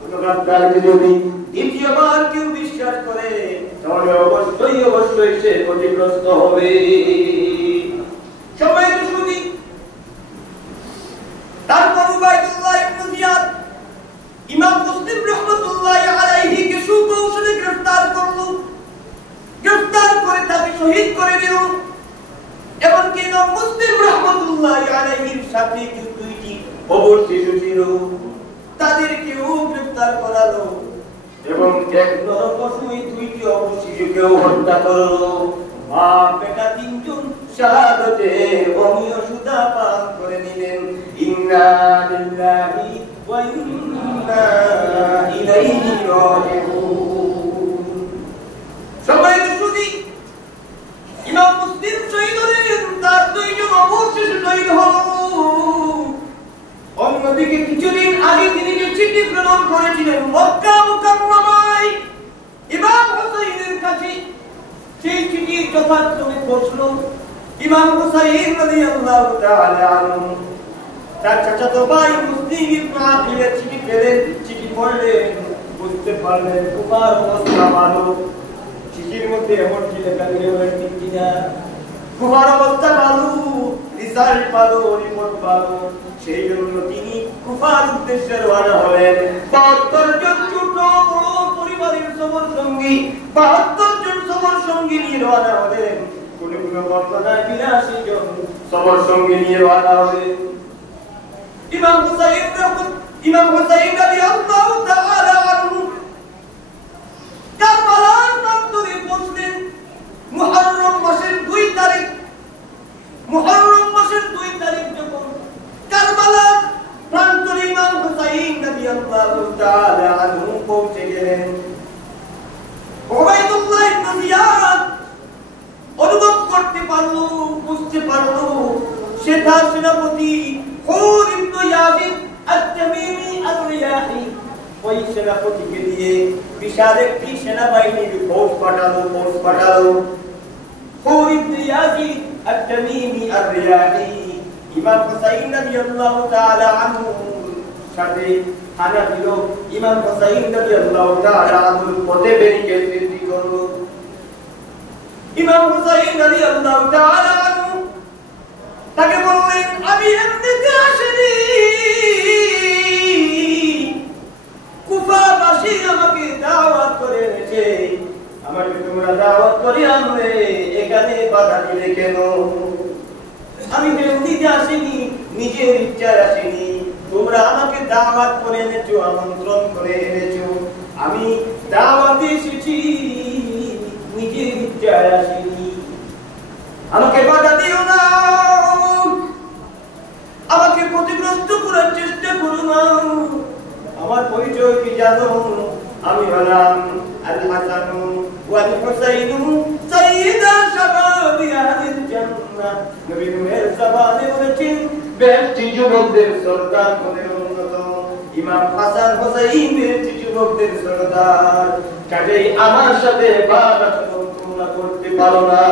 কোন গাদ্দারকে যদি দ্বিতীয়বার কেউ বিশ্বাস করে, তাহলে অবশ্যই অবশ্যই সে ক্ষতিগ্রস্ত হবে। সবাই তো শুনি। তারপর উবাইদুল্লাহ ইবনে জিয়াদ ইমাম মুসলিম রাহমাতুল্লাহি আলাইহি কে সুকৌশলে গ্রেফতার করল, গ্রেফতার করে তাকে শহীদ করে দিল। এমনকি ইমাম মুসলিম রাহমাতুল্লাহি আলাইহির সাথে দুইটি অবশিষ্ট ছিল, তাদেরকেও গ্রেফতার করালো এবং এক নরপশুই দুইটি অবশিষ্টকেও হত্যা করলো। মা বেটা তিনজন শাহাদাতের অমীয় সুধা পান করে নিলেন। ইন্না লিল্লাহি ওয়া ইন্না ইলাইহি রাজিউন। সবাই শুনি ইমাম মুসলিম শহীদ হলেন, তার দুইজন অবশেষ শহীদ হল। অন্যদিকে কিছুদিন আগে তিনি যে চিঠি প্রেরণ করেছিলেন মক্কা মুকাররমায় ইমাম হুসাইনের কাছে, সেই চিঠি যথাক্রমে পৌঁছল ইমাম হুসাইন রাদিয়াল্লাহু তাআলা আনহু। তার চাচাতো ভাই মুসলিম ইবনে আকিলের চিঠি পেলেন, চিঠি পড়লেন, বুঝতে পারলেন কুফার অবস্থা ভালো। চিঠির মধ্যে এমন কি লেখা ছিল ঠিক কিনা? কুফার অবস্থা ভালো, রিসাল্ট ভালো, রিপোর্ট ভালো। সেই জন্য তিনি কুফার উদ্দেশ্যে রওনা হলেন। ৭২ জন ছোট বড় পরিবারের সফর সঙ্গী, ৭২ জন সফর সঙ্গী নিয়ে রওনা হলেন। কোন কোন বর্ণনায় ৮২ জন সফর সঙ্গী নিয়ে রওনা হলেন। ইমাম হুসাইন রাদিয়াল্লাহু তাআলা আনহু কারবালার প্রান্তরে পৌঁছলেন মুহররম মাসের ২ তারিখ। মুহররম মাসের ২ তারিখ যখন কারবালার প্রান্তরে ইমাম হুসাইন রাদিয়াল্লাহু তাআলা আনহু পৌঁছে গেলেন, উবাইদুল্লাহ ইবনে জিয়াদ অনুভব করতে পারলো, বুঝতে পারলো সেটা সেনাপতি হুর ইবনে ইয়াজিদ আত-তামিমি আর-রিয়াহি ওই সেনাপতিকে দিয়ে বিশাল একটি সেনাবাহিনীর ফৌজ পাঠালো। হুর ইবনে ইয়াজিদ আত-তামিমি আর-রিয়াহি ইমাম হুসাইন রাদিয়াল্লাহু তাআলা আনহু সাথে হানা দিল। ইমাম হুসাইন রাদিয়াল্লাহু তাআলা আনহু পথে বেরিয়ে সৃষ্টি করলো। ইমাম হুসাইন রাদিয়াল্লাহু তাআলা আনহু তাকে বললেন, আমি এমনিতে আসিনি, কুফাবাসী আমাকে দাওয়াত করে এনেছে, আমাকে তোমরা দাওয়াত করে আনলে, এখানে বাধা দিলে কেন? আমি এমনিতে আসিনি, নিজের ইচ্ছায় আসিনি, তোমরা আমাকে দাওয়াত করে এনেছো, আমন্ত্রণ করে এনেছো, আমি দাওয়াতে এসেছি, নিজের ইচ্ছায় আসিনি, আমাকে বাধা দিও না, আমাকে ক্ষতিগ্রস্ত করার চেষ্টা করো না। আমার পরিচয় কি জানো? আমি হলাম আল হাসান ওয়াল হুসাইন সাইয়্যিদা শাবাবি আহলিল জান্নাহ। নবী নূহের জবানে বলেছেন বেহেশতি যুবকদের সরদার কোনের অন্যতম ইমাম হাসান হুসাইন বেহেশতি যুবকদের সরদার। কাজেই আমার সাথে বাধা তোমরা করতে পারো না।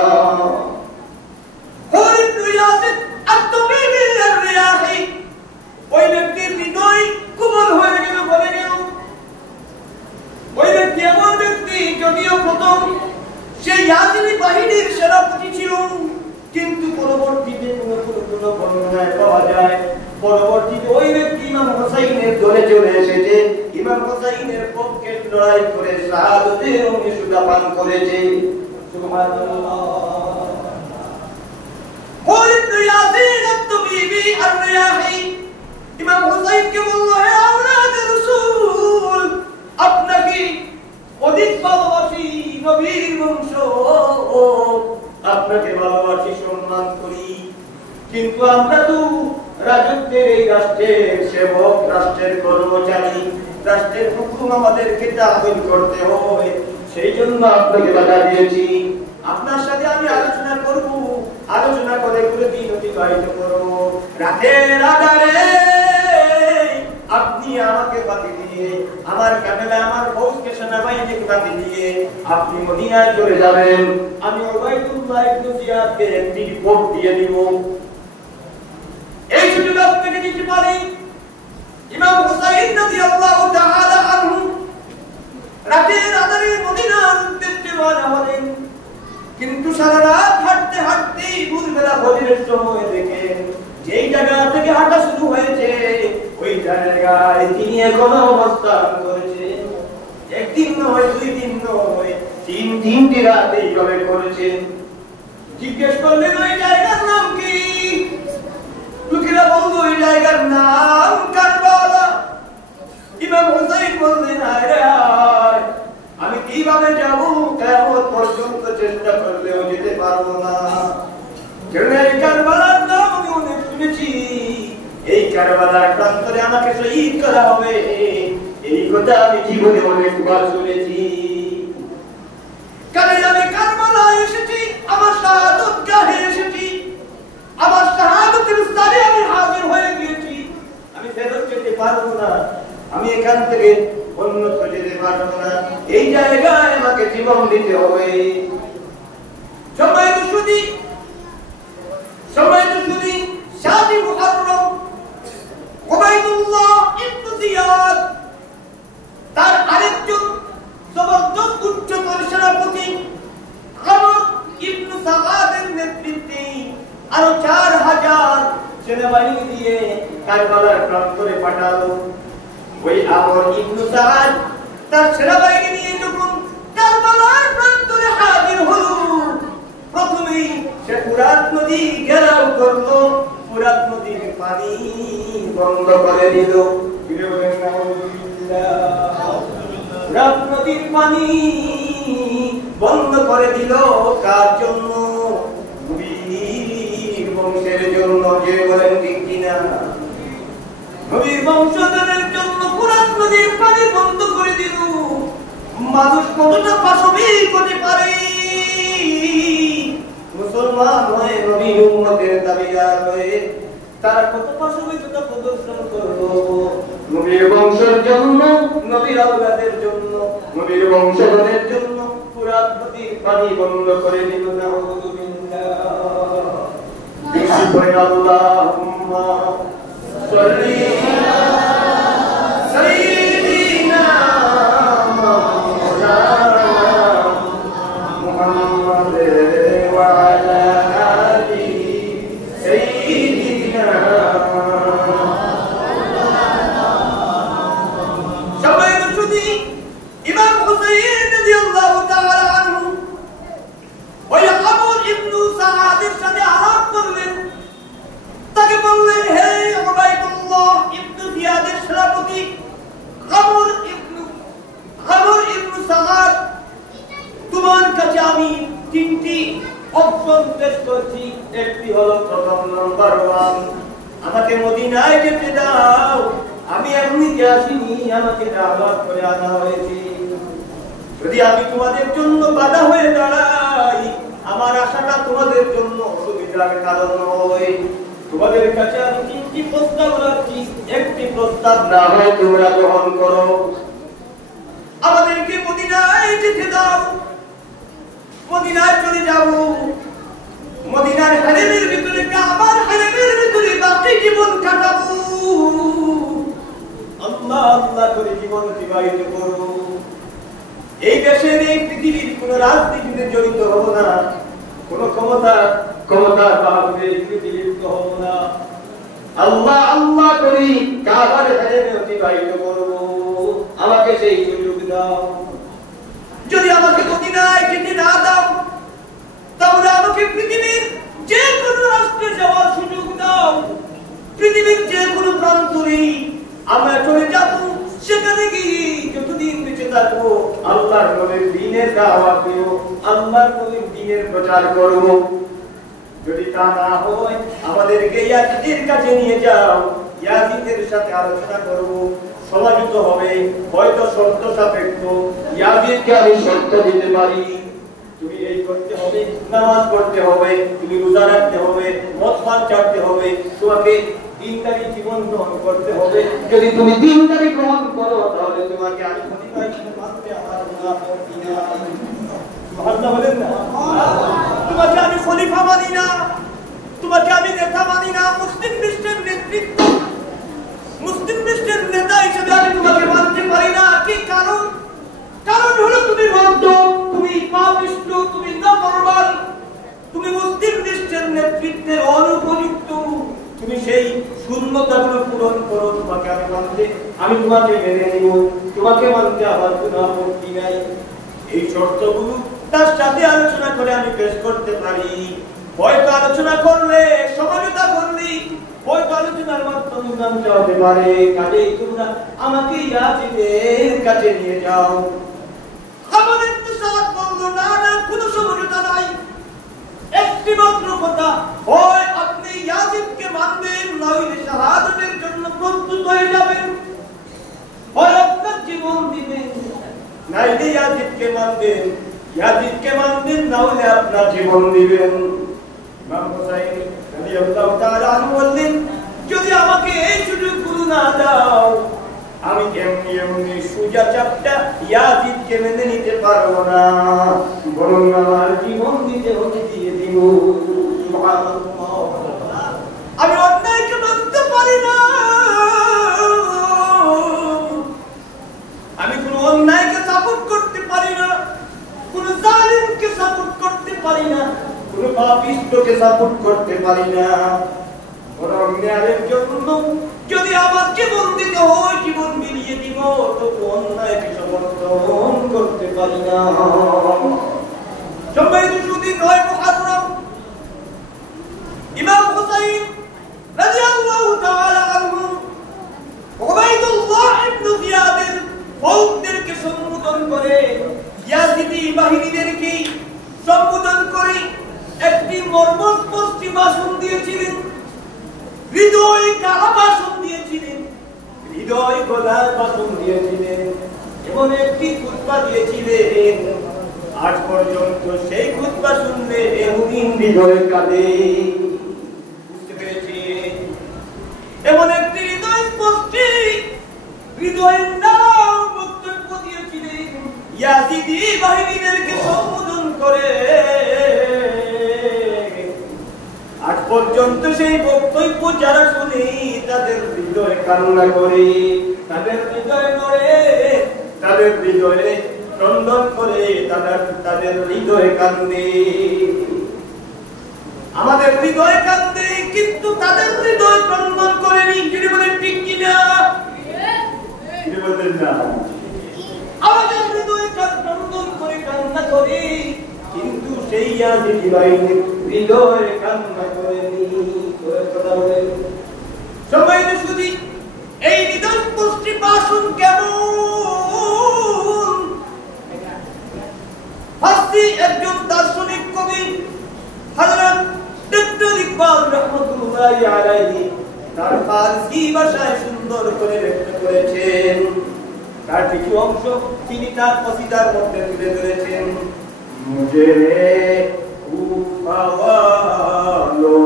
হুর ইবনে ইয়াজিদ আত-তামিমি আর-রিয়াহি ওই ব্যক্তির হৃদয় কোমল হয়ে গেল, বলে গেল। ওই ব্যক্তি এমন ব্যক্তি, যদিও প্রথম সেই ইয়াজিদি বাহিনীর সেনাপতি ছিল, কিন্তু পরবর্তীতে কোনো বর্ণনায় পাওয়া যায় পরবর্তীতে ওই ব্যক্তি ইমাম হুসাইনের দলে চলে এসেছে, ইমাম হুসাইনের পক্ষে লড়াই করে শাহাদাতের অগ্নিশিখা পান করেছে। সুবহানাল্লাহ। হুর ইবনে ইয়াজিদ আত-তামিমি আর-রিয়াহি ইমাম হুসাইনকে বলল, হে আওলাদ রাসূল, আপনাকে অধিক ভালোবাসি, নবীর বংশ, আপনাকে ভালোবাসি, সম্মান করি, কিন্তু আমরা তো রাজত্বের এই রাষ্ট্রের সেবক, রাষ্ট্রের কর্মচারী, রাষ্ট্রের হুকুম আমাদেরকে তামিল করতে হয়, সেই জন্য আপনাকে বাধা দিয়েছি। আপনার সাথে আমি আলোচনা করব, আলোচনা করে পুরো দিন অতিবাহিত করব। রাতের আধারে আপনি আমাকে বাতি দিয়ে, আমার কাফেলা, আমার ফৌজকে, সেনাবাহিনীকে বাতি দিয়ে আপনি মদিনায় চলে যাবেন। আমি উবাইদুল্লাহ ইবনে জিয়াদকে একটি রিপোর্ট দিয়ে দিব। এই সুযোগ আপনাকে দিতে পারি। ইমাম হুসাইন রাদিয়াল্লাহু তাআলা আনহু রাতের আধারে মদিনার উদ্দেশ্যে রওনা হলেন, কিন্তু সারা রাত হাঁটতে হাঁটতে ভোরবেলা ফজরের সময় দেখেন যেই জায়গা থেকে হাঁটা শুরু হয়েছে ওই জায়গায় তিনি এখনো অবস্থান করেছেন। একদিন নয়, 2 দিন নয়, 3টি রাত এইভাবে করেছেন। জিজ্ঞেস করলেন ওই জায়গার নাম কি? লোকেরা বলল ওই জায়গার নাম কারবালা। ইমাম হুসাইন বললেন, আমি কিভাবে যাব? কিয়ামত পর্যন্ত চেষ্টা করলেও যেতে পারবো কারবালার প্রান্তরে আমাকে শহীদ করা হবে, এই কথা আমি জীবনে অনেকবার শুনেছি। কারণ আমি কারবালায় এসেছি, আমার শাহাদত গাহে এসেছি, আমার শাহাদতের স্থানে আমি হাজির হয়ে গিয়েছি। আমি ফেরত যেতে পারবো না, আমি এখান থেকে অন্যত্র যেতে পারবো না, এই জায়গায় আমাকে জীবন দিতে হবে। সম্মানিত সুধী, শাদি মুহররম উবাইদুল্লাহ ইবনে জিয়াদ তার আরেকজন জবরদস্ত উচ্চতর সেনাপতি আমর ইবনে সাআদের নেতৃত্বে আরো 4000 সেনাবাহিনী দিয়ে কারবালার প্রান্তরে পাঠালো। ওই আমর ইবনে সাআদ তার সেনাবাহিনী নিয়ে যখন কারবালার প্রান্তরে হাজির হলো, প্রথমেই সে ফুরাত নদী ঘেরাও করলো, ফুরাত নদীর পানি বন্ধ করে দিল। ফুরাত নদীর পানি বন্ধ করে দিল কার জন্য? নবীর বংশের জন্য। যে বলেন ঠিক কিনা? নবীর বংশধরের জন্য ফুরাত নদীর পানি বন্ধ করে দিল। মানুষ কতটা পাশবিক হতে পারে? মুসলমান হয়ে নবীর উম্মতের দাবিদার হয়ে তারা কত পাশবিকতা প্রদর্শন করলো নবীর বংশের জন্য, নবীর আওলাদের জন্য, নবীর বংশধরের জন্য ফুরাত নদীর পানি বন্ধ করে দিল। নাউযুবিল্লাহ। বেশি করে আল্লাহুম্মা সাল্লি আলা সাইয়্যিদিনা মাওলানা মুহাম্মাদ ওয়া আলা আলি সাইয়্যিদিনা। সবাই শুনি ইমাম হুসাইন রাদিয়াল্লাহু তাআলা আনহু ওই আমর ইবনে সাআদের সাথে আলাপ করলেন। তাকে বললেন, হে উবাইদুল্লাহ ইবনে জিয়াদের সেনাপতি আমর ইবনে সাআদ, তোমার কাছে আমি 3টি অপশন পেশ করছি। একটি হলো, প্রথম নাম্বার 1, আমাকে মদিনায় যেতে দাও। আমি এমনিতে আসিনি, আমাকে দাওয়াত করে আনা হয়েছে। যদি আমি তোমাদের জন্য বাধা হয়ে দাঁড়াই, আমার আশাটা তোমাদের জন্য অসুবিধার কারণ হয়। তোমাদের কাছে আমি 3টি প্রস্তাব রাখছি, একটি প্রস্তাব না হয় তোমরা গ্রহণ করো। আমাদেরকে মদিনায় যেতে দাও, মদিনায় চলে যাব, মদিনার হারেমের ভিতরে, কাবার হারেমের ভিতরে বাকি জীবন কাটাবো, আল্লাহ আল্লাহ করে জীবন অতিবাহিত করব। এই দেশের, এই পৃথিবীর কোন রাজনীতিতে জড়িত হব না, কোন ক্ষমতার বাহুবে লিপ্ত হব না। আল্লাহ আল্লাহ করি কাবার হারেমে অতিবাহিত করব। আমাকে সেই সুযোগ দাও। যদি আমাকে মদিনায় যেতে না দাও, তাহলে আমাকে পৃথিবীর যে কোনো রাষ্ট্রে যাওয়ার সুযোগ দাও। পৃথিবীর যে কোনো প্রান্তরে আমরা চলে যাব, সেখানে গিয়ে যতদিন বেঁচে থাকবো আল্লাহর নবীর দ্বীনের দাওয়াত দেব, আল্লাহর নবীর দ্বীনের প্রচার করব। যদি তা না হয়, আমাদেরকে ইয়াজিদের কাছে নিয়ে যাও, ইয়াজিদের সাথে আলোচনা করব, সমাহিত হবে। হয়তো শর্ত সাপেক্ষ, ইয়াজিদকে আমি শর্ত দিতে পারি, তুমি এই করতে হবে, নামাজ পড়তে হবে, তুমি রোজা রাখতে হবে, মদ পান ছাড়তে হবে, তোমাকে দিনদারি জীবন গ্রহণ করতে হবে। যদি তুমি দিনদারি গ্রহণ করো, তাহলে তোমাকে আমি খলিফা হিসেবে মানতে আমার কোনো আপত্তি নাই। সুবহানাল্লাহ বলেন না? তোমাকে আমি খলিফা মানি না, তোমাকে আমি নেতা মানি না, মুসলিম বিশ্বের নেতৃত্ব, মুসলিম বিশ্বের নেতা হিসেবে আমি তোমাকে মানতে পারি না। কি কারণ? কারণ হলো তুমি ভণ্ড, তুমি পাপিষ্ঠ, তুমি নাফরমান, তুমি মুসলিম বিশ্বের নেতৃত্বের অনুপযুক্ত। তুমি সেই শূন্যতাগুলো পূরণ করো, তোমাকে আমি তোমাকে মেনে নিব, তোমাকে মানতে আমার কোনো আপত্তি নাই। এই শর্তগুলো তার সাথে আলোচনা করে আমি পেশ করতে পারি। হয়তো আলোচনা করলে, সমঝোতা করলে, হয়তো আলোচনার মাধ্যমে জানতে হতে পারে। কাজেই তোমরা আমাকে ইয়াজিদের কাছে নিয়ে যাও। আমাদের তো সাথ বললো, না না, কোনো সমঝোতা নাই, একটি মাত্র কথা, হয় আপনি ইয়াজিদকে মানবেন, নইলে শাহাদাতের জন্য প্রস্তুত হয়ে যাবেন, হয় আপনার জীবন দিবেন, নাইলে ইয়াজিদকে মানবেন, ইয়াজিদকে মানবেন, না হলে আপনার জীবন দিবেন। ইমাম হুসাইন রাদিয়াল্লাহু তাআলা আনহু বললেন, যদি আমাকে এই সুযোগগুলো না দাও, আমি এমনি এমনি সুজা চাপটা ইয়াজিদকে মেনে নিতে পারবো না, বরং আমার জীবন দিতে হতে দিয়ে দিব। আমি অন্যায়কে মানতে পারি না, আমি কোন অন্যায়কে সাপোর্ট করতে পারি না, কোন জালিমকে সাপোর্ট করতে পারি না, কোন পাপিষ্ঠকে সাপোর্ট করতে পারি না, বরং ন্যায়ের জন্য যদি আমার জীবন দিতে হয় জীবন বিলিয়ে দিব, তবু অন্যায়কে সমর্থন করতে পারি না। সবাই শুধু নয়, মুহাররম ইমাম হুসাইন রাদিয়াল্লাহু তাআলা আনহু উবাইদুল্লাহ ইবনে জিয়াদের ফৌজদেরকে সম্বোধন করে, ইয়াজিদি বাহিনীদেরকে সম্বোধন করে একটি মর্মস্পষ্ট ভাষণ দিয়েছিলেন, হৃদয় কারা ভাষণ দিয়েছিলেন, হৃদয় গলার ভাষণ দিয়েছিলেন, এবং একটি খুতবা দিয়েছিলেন। আজ পর্যন্ত সেই খুতবা শুনলে এমন হৃদয় কাঁদে, বুঝতে পেরেছেন? এমন একটি হৃদয় স্পষ্ট হৃদয়ের নাম বক্তব্য দিয়েছিলেন, ইয়াজিদি বাহিনীদেরকে সম্বোধন করে। আজ পর্যন্ত সেই বক্তব্য যারা শুনে তাদের হৃদয় কান্না করে, তাদের হৃদয় নড়ে, তাদের হৃদয়ে ক্রন্দন করে, তাদের হৃদয় কান্দে। আমাদের হৃদয় কান্দে, কিন্তু তাদের হৃদয় ক্রন্দন করেনি। যদি বলেন ঠিক কিনা? বলতেন না, আমাদের হৃদয় ক্রন্দন করে কান্না করে, কিন্তু সেই ইয়াজিদি বাহিনী হৃদয় কান্না করেনি। সবাই শুধু এই হৃদয় পুষ্টি ভাষণ কেমন? ফার্সি একজন দার্শনিক কবি হযরত ডক্টর ইকবাল রাহমাতুল্লাহি আলাইহি তার ফার্সি ভাষায় সুন্দর করে ব্যক্ত করেছেন। তার কিছু অংশ তিনি তার কসিদার মধ্যে তুলে ধরেছেন। মুঝে কুফা वालो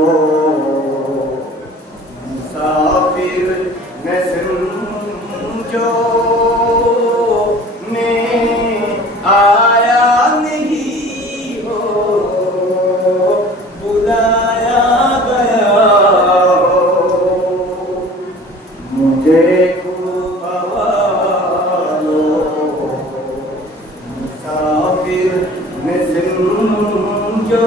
मुसाफिर न समझो, मैं आया नहीं हो, बुलाया गया हो, मुझे कुफा वालो मुसाफिर न समझो,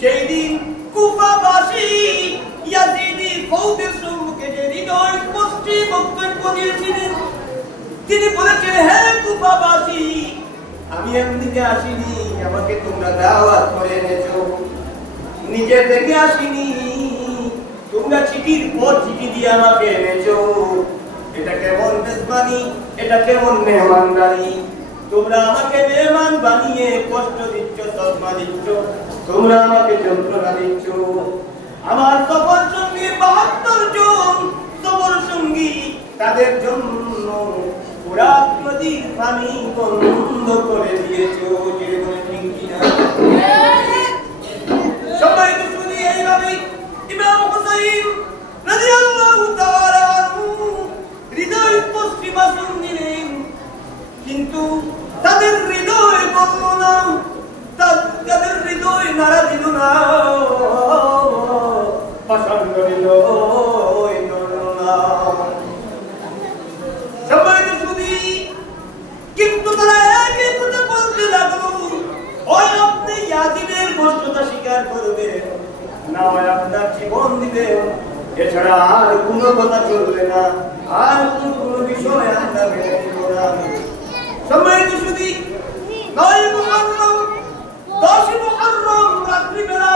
সেই দিন কুফাবাসী ইয়াজিদি ফৌজের সম্মুখে যে হৃদয় স্পষ্টে বক্তব্য দিয়েছিলেন, তিনি বলেছেন, হে কুফাবাসী, আমি এমনিতে আসিনি, আমাকে তোমরা দাওয়াত করে এনেছো, নিজে থেকে আসিনি, তোমরা চিঠির পর চিঠি দিয়ে আমাকে এনেছো। এটা কেমন মেজবানি, এটা কেমন মেহমানদারি? তোমরা আমাকে মেহমান বানিয়ে কষ্ট দিচ্ছ, সদমা দিচ্ছ, তোমরা আমাকে যন্ত্রণা দিচ্ছ। আমার সফর সঙ্গী ৭২ জন সফর সঙ্গী, তাদের জন্য ফোরাত নদীর পানি বন্ধ করে দিয়েছো। জীবনে ঠিক কিনা? সবাই তো শুনি এইভাবে ইমাম হুসাইন রাদিয়াল্লাহু তাআলা আনহু হৃদয় পশ্চিমা শুনলেন, কিন্তু তাদের হৃদয় বলল না, তাদের হৃদয় নাড়া দিল না, পাষাণ হৃদয় নড়ল না। সবাই তো শুনি, কিন্তু তারা একই কথা বলতে লাগলো, হয় আপনি ইয়াজিদের কষ্টটা স্বীকার করবেন, না হয় আপনার জীবন দিবেন, এছাড়া আর কোনো কথা চলবে না, আর কোনো বিষয় আমরা মেনে নিব না। সবাই তো শুনি, ৯ মুহররম ১০ মুহররম রাত্রিবেলা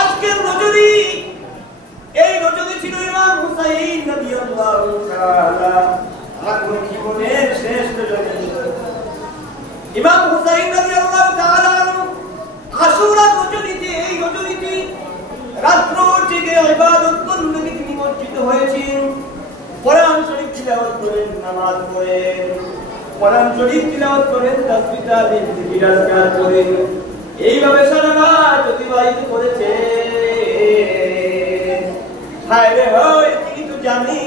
আজকের রজনী, এই রজনী ছিল ইমাম হুসাইন রাদিয়াল্লাহু তাআলা আনহুর জীবনের শেষ রজনী। ইমাম হুসাইন রাদিয়াল্লাহু তাআলা আনহু আশুরা রজনীতে, এই রজনীতে রাত্র জেগে ইবাদত বন্দেগী নিমজ্জিত হয়েছেন। কোরআন শরীফ তিলাওয়াত করেন, নামাজ পড়েন, কোরআন শরীফ তিলাওয়াত করেন, তাসবিহ তাহলিল জিকির আজকার করেন, এইভাবে সারা রাত অতিবাহিত করেছে। হায় রে হয়, তিনি তো জানি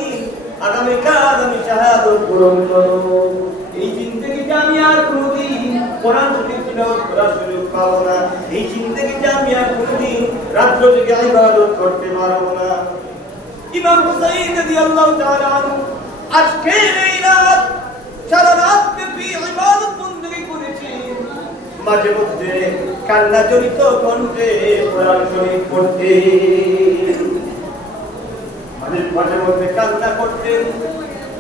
আগামীকাল আমি শাহাদাত পূরণ করব, এই জিন্দেগিতে আমি আর কোনোদিন কোরআন শরীফ তিলাওয়াত করার সুযোগ পাবো না, এই জিন্দেগিতে আমি আর কোনোদিন রাত্র জেগে ইবাদত করতে পারবো না। ইমাম হুসাইন রাদিয়াল্লাহু তাআলা আনহু আজকে এই রাত সারা রাত ব্যাপী ইবাদত বন্দেগী করেছেন, মাঝে মধ্যে কান্না জড়িত কণ্ঠে কোরআন শরীফ পড়তেন, মাঝে মধ্যে কান্না করতেন,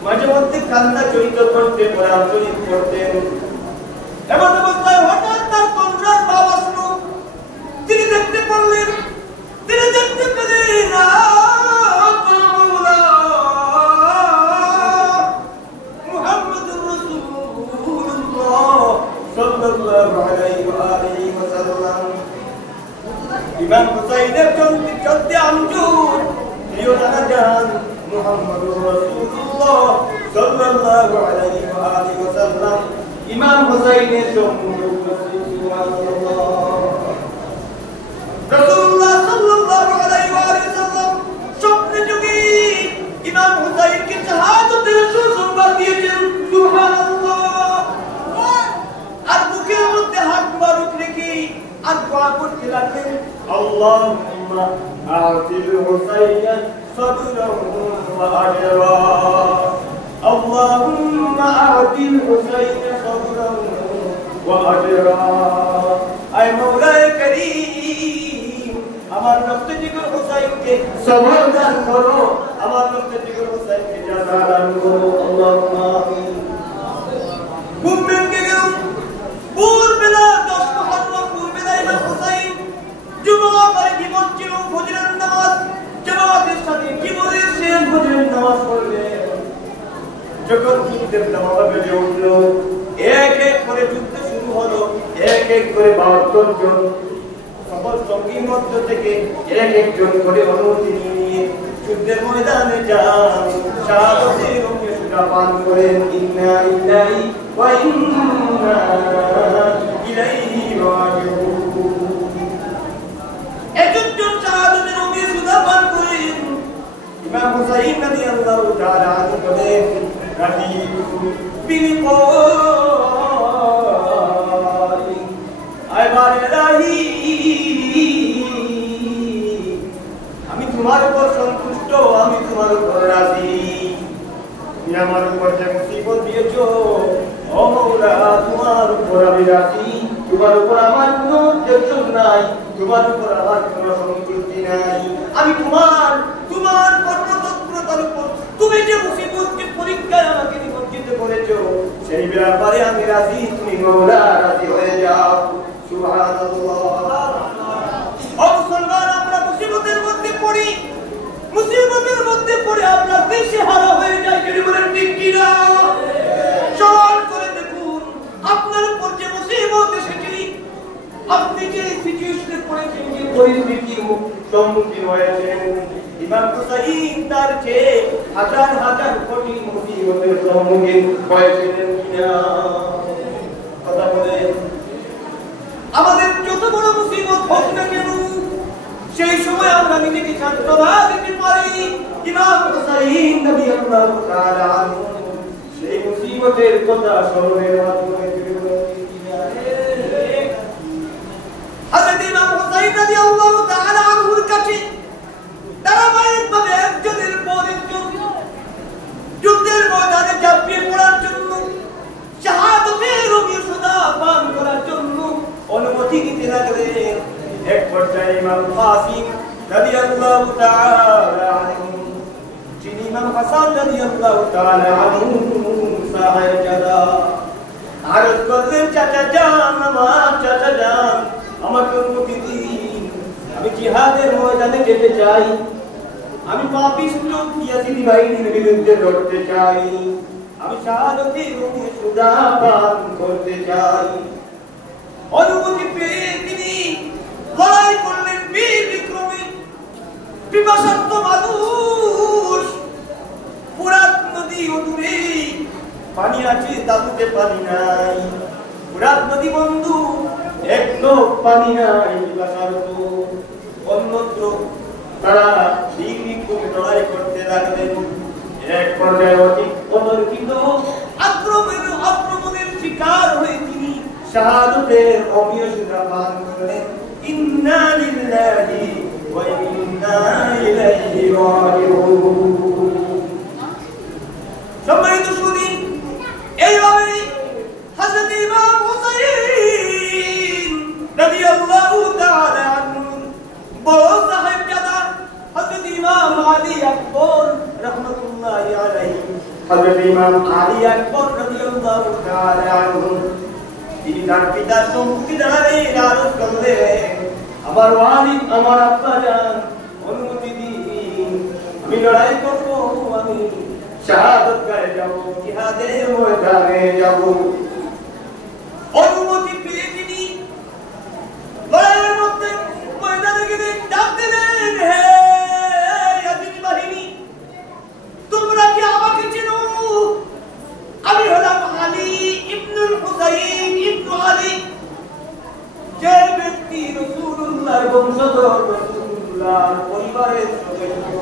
মাঝে মধ্যে কান্না জড়িত কণ্ঠে কোরআন শরীফ পড়তেন। এমন অবস্থায় হঠাৎ তার কন্যার ভাব আসলো, তিনি দেখতে পেলেন মুহাম্মদুর রাসূলুল্লাহ সাল্লাল্লাহু আলাইহি ওয়া আলিহি ওয়াসাল্লাম। ইমাম হুসাইনের চলতে আমজুর প্রিয় নানা জান মুহাম্মদুর রাসূলুল্লাহ সাল্লাল্লাহু আলাইহি ওয়া আলিহি ওয়াসাল্লাম ইমাম হুসাইনের সম্মুখে উপস্থিত। সুবহানাল্লাহ। রাসূলুল্লাহ সাল্লাল্লাহু আলাইহি ওয়া আলিহি ওয়াসাল্লাম স্বপ্নে যোগে ইমাম হুসাইনকে শাহাদাতের সুসংবাদ দিয়েছেন। সুবহানাল্লাহ। আর বুকের মধ্যে হাত মুবারক রেখে আর দোয়া করতে লাগলেন, আল্লাহুম্মা আতিল হুসাইনা সাবরাহু ওয়া আজরা, আল্লাহুম্মা আতিল হুসাইনা সাবরাহু ওয়া আজরা। আয় মাওলায়ে কারীম, আমার রক্তে জিগর হুসাইনকে সবর দান করো, আমার রক্তে জিগর হুসাইনকে জাযা দান করো। আল্লাহুম্মা আমিন। মুমিনকে গেল পূর্বেলা 10 মুহররম পূর্বেলা ইমাম হুসাইন জুমা পরে জীবন ছিল, ফজরের নামাজ জামাতের সাথে জীবনের শেষ ফজরের নামাজ পড়লেন। যখন যুদ্ধের দামামা বেজে উঠল, এক এক করে যুদ্ধ শুরু হলো, এক এক করে ৭২ জন সকল সঙ্গীর মধ্য থেকে এক একজন করে অনুমতি নিয়ে যুদ্ধের ময়দানে যান, শাহাদাতের রঙে সুরা পান করেন। ইন্না লিল্লাহি ওয়া ইন্না ইলাইহি রাজিউন। একজন শাহাদাতের রঙে সুরা পান করেন। ইমাম হুসাইন রাদিয়াল্লাহু তাআলা আনহু বলেন, রাদিতু বিলিকাই আইবার ইলাহি, আমি তোমার উপর সন্তুষ্ট, আমি তোমার উপর রাজি। তুমি আমার উপর যে মুসিবত দিয়েছো, ও মাওলা, তোমার উপর আমি রাজি, তোমার উপর আমার কোনো অবজেকশন নাই, তোমার উপর আমার কোনো সন্তুষ্টি নাই। আমি তোমার কর্মতৎপরতার উপর তুমি যে মুসিবতকে পরীক্ষায় আমাকে নিমজ্জিত করেছো, সেই ব্যাপারে আমি রাজি, তুমি মওলা রাজি হয়ে যাও। সুবহানাল্লাহ। মুসলমান, আমরা মুসিবতের মধ্যে পড়ি, আমরা দেশে হারা হয়ে যাই, যদি বলেন ঠিক কিনা? স্মরণ করে দেখুন, আপনার উপর যে মুসিবত এসেছে, আপনি যে সিচুয়েশনে পড়েছেন, যে পরিস্থিতির সম্মুখীন হয়েছেন, ইমাম হুসাইন তার চেয়ে হাজার হাজার কোটি মুসিবতের সম্মুখীন হয়েছিলেন কিনা? কথা বলেন। আমাদের যত বড় মুসিবত হোক না কেন, সেই সময় আমরা নিজেকে সান্ত্বনা দিতে পারি। ইমাম হুসাইন রাদিয়াল্লাহু তাআলা আনহু সেই মুসিবতের কথা স্মরণের মাধ্যমে হযরত ইমাম হুসাইন রাদিয়াল্লাহু তাআলা আনহুর কাছে ধারাবাহিকভাবে একজনের পর একজন যুদ্ধের ময়দানে ঝাঁপিয়ে পড়ার জন্য, শাহাদাতের অভিসুদা পান করার জন্য অনুমতি নিতে লাগলেন। এক পর্যায়ে ইমাম কাসিম রাদিয়াল্লাহু তাআলা আনহু, যিনি ইমাম হাসান রাদিয়াল্লাহু তাআলা আনহু সাহায্যদা, আরজ করলেন, চাচা যান, আমার চাচা যান, আমাকে অনুমতি দিন, আমি জিহাদের ময়দানে যেতে চাই, আমি পাপিষ্ঠ ইয়াজিদি বাহিনীর বিরুদ্ধে লড়তে চাই, আমি শাহাদাতের অভিসুদা পান করতে চাই। অনুমতি পেয়ে তিনি লড়াই করলেন বীর বিক্রমী। পিপাসার্ত মানুষ, ফুরাত নদী অদূরে, পানি আছে তাবুতে পানি নাই, ফুরাত নদী বন্ধু, এক লোক পানি নাই, পিপাসার্ত। অন্যত্র তারা বীর বিক্রমী লড়াই করতে লাগলেন। এক পর্যায়ে অতর্কিত আক্রমণের শিকার হয়ে তিনি শাহাদাতের অভিসুদা পান করলেন। ইন্না লিল্লাহি ওয়া ইন্না ইলাইহি রাজিউন। সম্মানিত সুধী, এইভাবে হযরত ইমাম হুসাইন রাদিয়াল্লাহু তাআলা আনহু বড় সাহেবজাদা হযরত ইমাম আলী আকবর রাহমাতুল্লাহি আলাইহি, হযরত ইমাম আলী আকবর রাদিয়াল্লাহু তাআলা আনহু, তিনি তার পিতার সম্মুখে দাঁড়ালেন, আরজ করলেন, আমার ওয়ালিদ, আমার আব্বা জান, অনুমতি দিন, আমি লড়াই করব, আমি শাহাদাত গায়ে যাব, জিহাদের ময়দানে যাব। অনুমতি পেয়ে তিনি লড়াইয়ের ময়দানে গিয়ে ডাক দিলেন, হে ইয়াজিদি বাহিনী, তোমরা কি আমাকে চেনো? আমি হলাম আলী ইবনুল হুসাইন ইবনু আলী, যে ব্যক্তি রাসূলুল্লাহর বংশধর, রাসূলুল্লাহর পরিবারের সদস্য।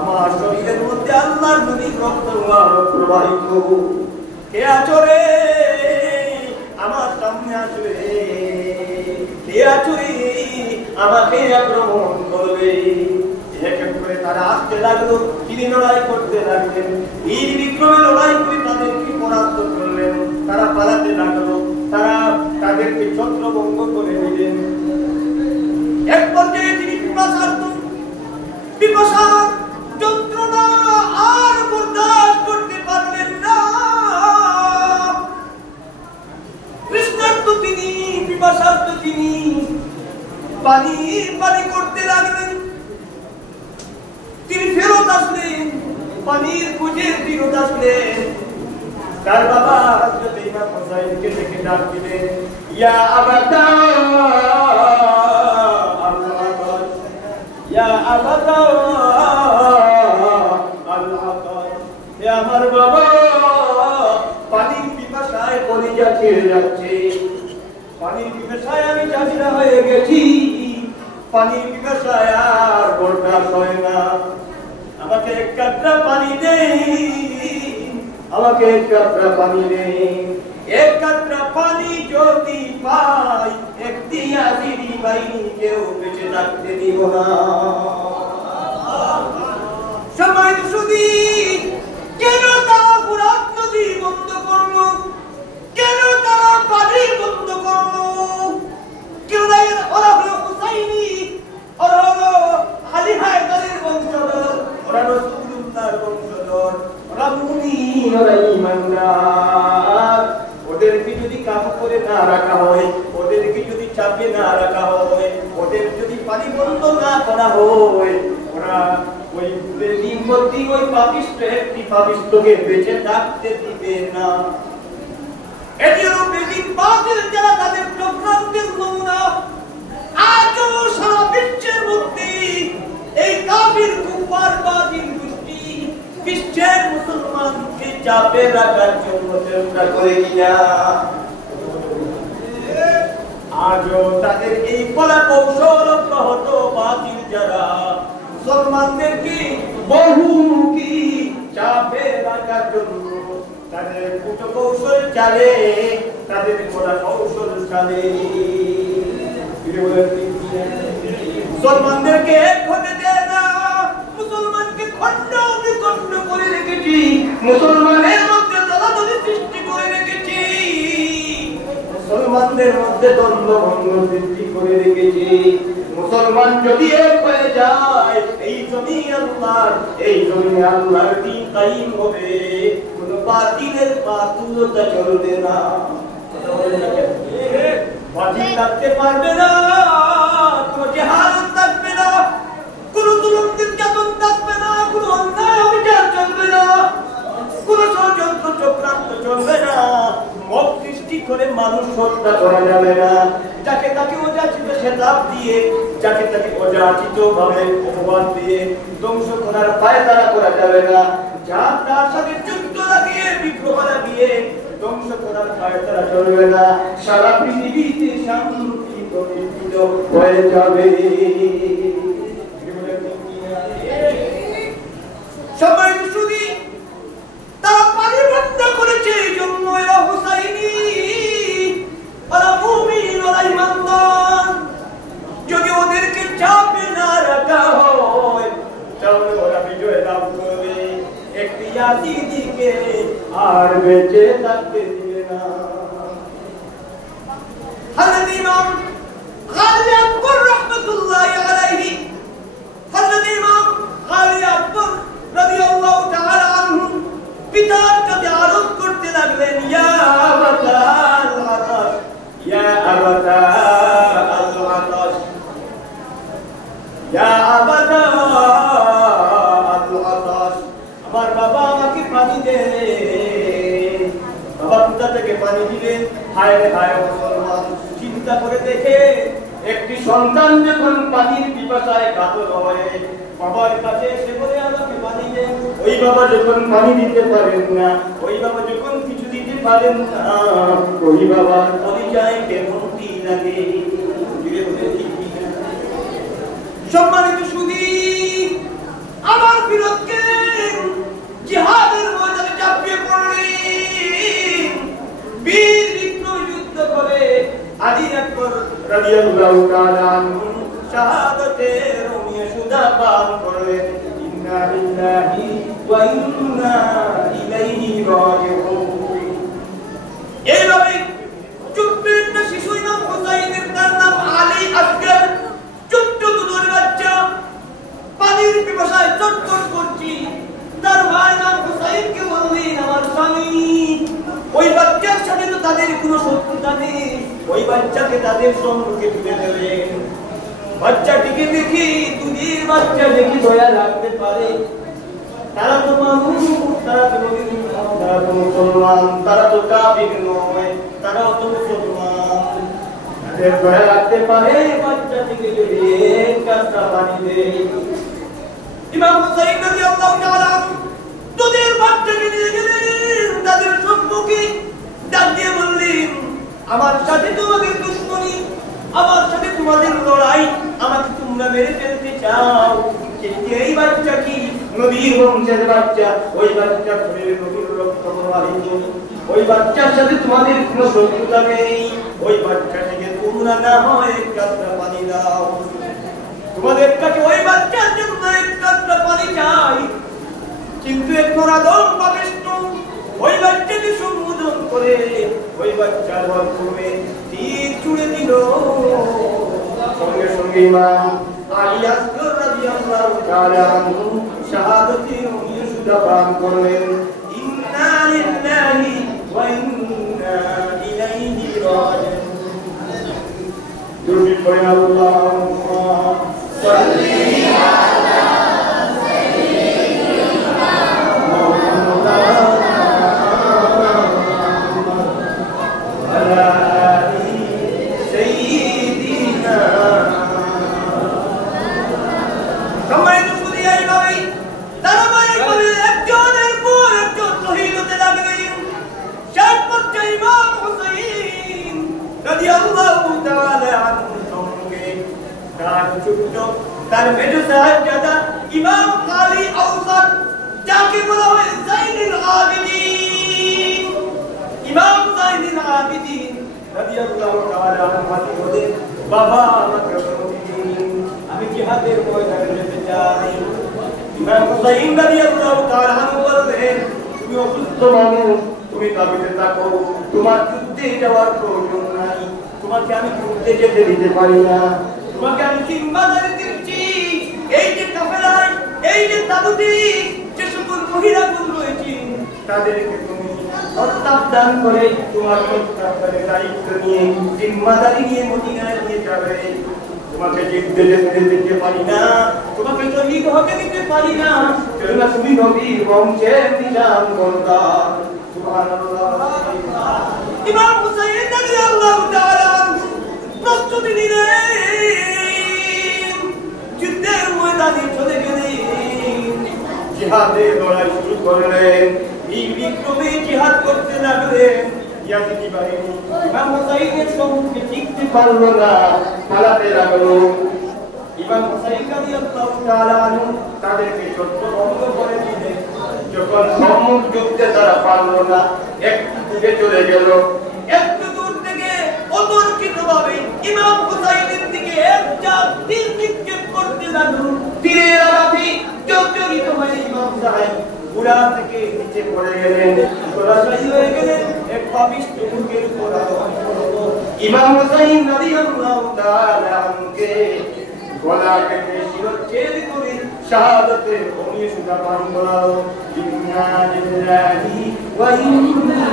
আমার শরীরের মধ্যে আল্লাহর নবীর রক্ত প্রবাহিত। কে আছো রে? আমার সামনে আছো রে? কে আছো রে? আমাকে আক্রমণ করবে। এক এক করে তারা আসতে লাগলো, তিনি লড়াই করতে লাগলেন, বীর বিক্রমে লড়াই করে তাদেরকে পরাস্ত করলেন। তারা পালাতে লাগলো, তারা তাদেরকে ছত্রভঙ্গ করে দিলেন। এক পর্যায়ে তিনি পিপাসার যন্ত্রণা আর বরদাস্ত করতে পারলেন না। তৃষ্ণার্ত তিনি, পিপাসার্ত তিনি, পানি পানি করতে লাগলেন। তিনি ফেরত আসলেন, পানির খুঁজে ফেরত আসলেন। তার বাবা হযরত ইমাম হুসাইনকে ডেকে ডাক দিলেন, ইয়া আবাতা আল-আকাশ, ইয়া আবাতা আল-আকাশ, হে আমার বাবা, পানির পিপাসায় কলিজা ছেড়ে যাচ্ছে, পানির পিপাসায় আমি জাজিরা হয়ে গেছি, পানির পিপাসায় আর বরদাস্ত হয় না, আমাকে এক কাতরা পানি দে, আমাকে এক কাতরা পানি দে। এক কাতরা পানি যদি পাই, একদিন ইয়াজিদি বাহিনীকেও বেঁচে থাকতে দিব না। সম্মানিত সুধী, কেন তারা ফুরাত নদী বন্ধ করলো? কেন তারা পানি বন্ধ করলো? কেন ওরা হলো না হয় ওরা ওই বেদিনপতি ওই পাপিষ্ট একটি পাপিষ্টকে বেঁচে থাকতে দিবে না। এটি হলো বেদিন বাতিল যারা তাদের চক্রান্তের নমুনা। আজও সারা বিশ্বের মধ্যে এই কাফির কুফার বাতিল গোষ্ঠী বিশ্বের মুসলমানকে চাপে রাখার জন্য চেষ্টা করে কিনা আজও তাদের এই কলা কৌশল অব্যাহত। বাতিল যারা মুসলমানদেরকে বহুমুখী চাপে রাখার জন্য তাদের কুট কৌশল চালে, তাদের কলা কৌশল চালে। মুসলমানদেরকে এক হতে দেয় না, মুসলমানকে খণ্ড বিখণ্ড করে রেখেছি, মুসলমানের মধ্যে দলাদলি সৃষ্টি করে রেখেছি, মুসলমানদের মধ্যে দ্বন্দ্ব ভঙ্গ সৃষ্টি করে রেখেছি। মুসলমান যদি এক হয়ে যায় এই জমি আল্লাহর দ্বীন কায়েম হবে, কোন বাতিলের বাতুলতা চলবে না, বাতিল থাকতে পারবে না, কোন জিহাদ থাকবে না, কোন জুলুম নির্যাতন থাকবে না, কোন অন্যায় অবিচার চলবে না, কোন ষড়যন্ত্র চক্রান্ত চলবে না, মত সৃষ্টি করে মানুষ হত্যা করা যাবে না, যাকে তাকে অযাচিত খেতাব দিয়ে, যাকে তাকে অযাচিত ভাবে অপবাদ দিয়ে ধ্বংস করার পায়তারা করা যাবে না, যার তার সাথে যুদ্ধ লাগিয়ে বিগ্রহ লাগিয়ে ধ্বংস করার পায়তারা চলবে না। সারা পৃথিবীতে শান্তি প্রতিষ্ঠিত হয়ে যাবে। সবাই শুধু তারা পানি বন্ধ করেছে, এই জন্য এরা হুসাইনি, ওরা মুমিন, ওরা ইমানদার। যদি ওদেরকে চাপে না রাখা হয় তাহলে ওরা বিজয় লাভ করবে, একটি ইয়াজিদিকে আর বেঁচে থাকতে দিবে না। হযরত ইমাম গাজী আকবর রাহমাতুল্লাহি আলাইহি, হযরত ইমাম গাজী আকবর রাদিয়াল্লাহু তাআলা আনহু পিতার কাছে আরজ করতে লাগলেন, ইয়া আবাতাল আতাশ, ইয়া আবাতাল আতাশ, ইয়া আবাতাল আতাশ, আমার বাবা আমাকে পানি দে। বাবা কোথা থেকে পানি দিলেন? হায় হায় মুসলমান, চিন্তা করে দেখে একটি সন্তান যখন পানির পিপাসায় কাতর হয় বাবার কাছে এসে বলে আমাকে পানি দে, ওই বাবা যখন পানি দিতে পারেন না, ওই বাবা যখন কিছু দিতে পারেন না, ওই বাবার পরিচয় কেমনটি লাগে। সম্মানিত সুধী, আমার বিরুদ্ধে জিহাদের ময়দানে ঝাঁপিয়ে পড়লেন, বীর বিক্রম যুদ্ধ করে আলী আকবর রাদিয়াল্লাহু তাআলা আনহু শাহাদাতের রুমিয়ে সুদা পান করলেন। ইন্না লিল্লাহি ওয়া ইন্না ইলাইহি রাজিউন। এইভাবে ছোট্ট একটা শিশু ইমাম হুসাইনের, তার নাম আলী আসগর, ছোট্ট দুধের বাচ্চা, পানির পিপাসায় চটচট করছি। তার ভাই নাম হুসাইনকে বললেন, আমার স্বামী, ওই বাচ্চার সাথে তো তাদের কোনো শত্রুতা নেই, ওই বাচ্চাকে তাদের সম্মুখে তুলে দিলেন। বাচ্চাটিকে দেখি, দুধের বাচ্চা দেখি দয়া লাগতে পারে, তারা তো মানুষ, তারা তো মুসলমান, তারা তো কাফির নয়, তারাও তো মুসলমান, তাদের দয়া লাগতে পারে, বাচ্চাটিকে যদি এক কাঁচা পানি দেয়। ইমাম হুসাইন রাদিয়াল্লাহু তাআলা দুধের বাচ্চাকে নিয়ে গেলেন তাদের সম্মুখে, ডাক দিয়ে বললেন, আমার সাথে তোমাদের দুশমনি, আমার সাথে তোমাদের লড়াই, আমাকে তোমরা মেরে ফেলতে চাও, কিন্তু এই বাচ্চা কি নবীর বংশের বাচ্চা, ওই বাচ্চা শরীরে নবীর রক্ত প্রবাহিত, ওই বাচ্চার সাথে তোমাদের কোনো শত্রুতা নেই, ওই বাচ্চাটিকে তোমরা না হয় এক কাঁচা পানি দাও, তোমাদের কাছে ওই বাচ্চার জন্য এক কাঁচা পানি চাই। কিন্তু একজন আদম পাপিষ্ঠ ওই বাচ্চাকে সম্বোধন করে ওই বাচ্চার পূর্বে তীর ছুঁড়ে দিল। সঙ্গে সঙ্গে ইমাম আলী আসগর রাদিয়াল্লাহু তাআলা আনহু শাহাদাতের রুমিয়ে সুদা পান করলেন। ইন্না লিল্লাহি ওয়া ইন্না ইলাইহি রাজিউন। দুরূদ পড়েন, আল্লাহুম্মা সাল্লি তার ছোট্ট তার মেজো সাহেবজাদা ইমাম আলী আওসাদ, যাকে বলা হয় যাইনুল আবিদিন, ইমাম যাইনুল আবিদিন রাদিয়াল্লাহু তাআলা আনহু বলেন, বাবা আমাকে দিন, আমি জিহাদের ময়দানে যেতে চাই। ইমাম হুসাইন রাদিয়াল্লাহু তাআলা আনহু বলেন, তুমি অসুস্থ মানুষ, তুমি তাবিতে থাকো, তোমার যুদ্ধে যাওয়ার প্রয়োজন নাই, তোমাকে আমি যুদ্ধে যেতে দিতে পারি না, তোমাকে আমি জিম্মাদারি দিচ্ছি। এই যে কাফেলায়, এই যে তাবুতে যে সকল মহিলাগুলো রয়েছে, তাদেরকে তুমি তত্ত্বাবধান করে তোমার তত্ত্বাবধানের দায়িত্ব নিয়ে জিম্মাদারি নিয়ে মদিনায় নিয়ে যাবে। তোমাকে যুদ্ধে যেতে দিতে পারি না, তোমাকে শহীদ হতে দিতে পারি না, কেননা তুমি নবীর বংশের নিজাম সন্তান। সুবহানাল্লাহ। ইমাম হুসাইন রাদিয়াল্লাহু তাআলা প্রস্তুতি নিলেন, যুদ্ধের ময়দানে চলে গেলেন, জিহাদের লড়াই শুরু করলেন, এই বিক্রমে জিহাদ করতে লাগলেন। ইয়াজিদি বাহিনী ইমাম হুসাইনের সম্মুখে টিকতে পারল না, পালাতে লাগলো। ইমাম হুসাইন রাদিয়াল্লাহু তাআলা আনহু তাদেরকে ছত্রভঙ্গ করে দিলেন। যখন সম্মুখ যুদ্ধে তারা পারল না, একটু দূরে চলে গেল। একটু দূর থেকে অতর্কিতভাবে ইমাম হুসাইনের দিকে একটা তীর নিক্ষেপ করতে লাগলো। তীরের আঘাতে জর্জরিত হয়ে ইমাম সাহেব ঘোড়া থেকে নিচে পড়ে গেলেন, সরাসরি হয়ে গেলেন এক পাপিষ্ঠ মুখের উপর আরোহণ করলো। ইমাম হুসাইন রাদিয়াল্লাহু তাআলা আনহুকে গলা কেটে শিরচ্ছেদ করে শাহাদাতের অগ্নি সুধা পান করালো। ইন্না লিল্লাহি ওয়া ইন্না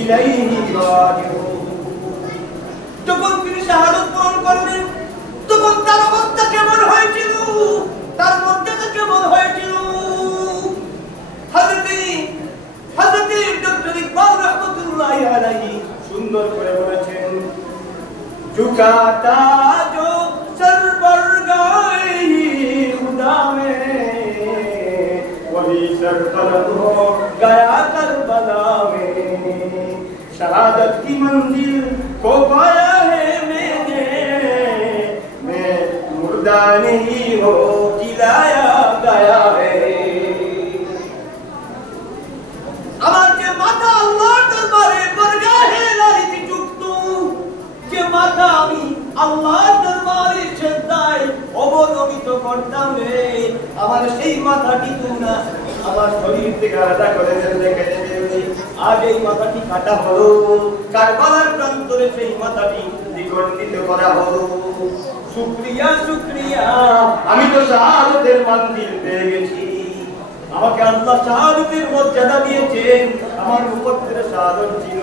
ইলাইহি রাজিউন। যখন তিনি শাহাদাত বরণ করলেন, তখন তার অবস্থা কেমন হয়েছিল, তার মর্যাদা কেমন হয়েছিল। হযরত ডক্টর ইকবাল রাহমাতুল্লাহি আলাইহি সুন্দর করে বলেছেন, झुकाता जो सर पर गाए खुदा में, वही सर बुलंद हो गया करबला में। शहादत की मंजिल को पाया है मैंने, मैं मुर्दा नहीं हो जिलाया गया है। আমার যে মাথা আল্লাহর দরবারে বরগাহে লাইতে যুক্ত, যে মাথা আমি আল্লাহর দরবারে সেজদায় অবনমিত করতাম রে, আমার সেই মাথাটি তোমরা আমার শরীর থেকে আলাদা করে রেখে দেবে। আজ এই মাথাটি কাটা হলো, কারবালার প্রান্তরে সেই মাথাটি দ্বিখণ্ডিত করা হলো। শুকরিয়া শুকরিয়া, আমি তো শাহাদাতের মঞ্জিল পেয়ে গেছি। আমাকে আল্লাহ শাহাদাতের মর্যাদা দিয়েছেন, আমার মুকদ্দরে শাহাদাত ছিল,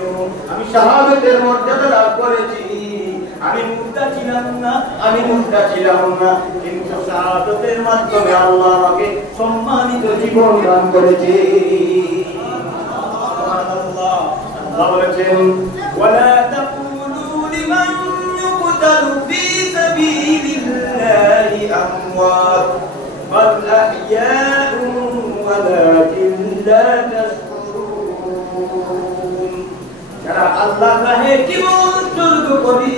আমি শাহাদাতের মর্যাদা লাভ করেছি। আমি মুর্দা ছিলাম না, আমি মুর্দা ছিলাম না, কিন্তু শাহাদাতের মাধ্যমে আল্লাহ আমাকে সম্মানিত জীবন দান করেছে। সুবহানাল্লাহ। আল্লাহ বলেছেন, ওয়ালা তাকুলু লিমান ইউকতালু ফী সাবিলিল্লাহি আমওয়াত বাল আহইয়াউন ওয়ালাকিন লা তাশকুরুন। যারা আল্লাহর রাহে জীবন উৎসর্গ করে,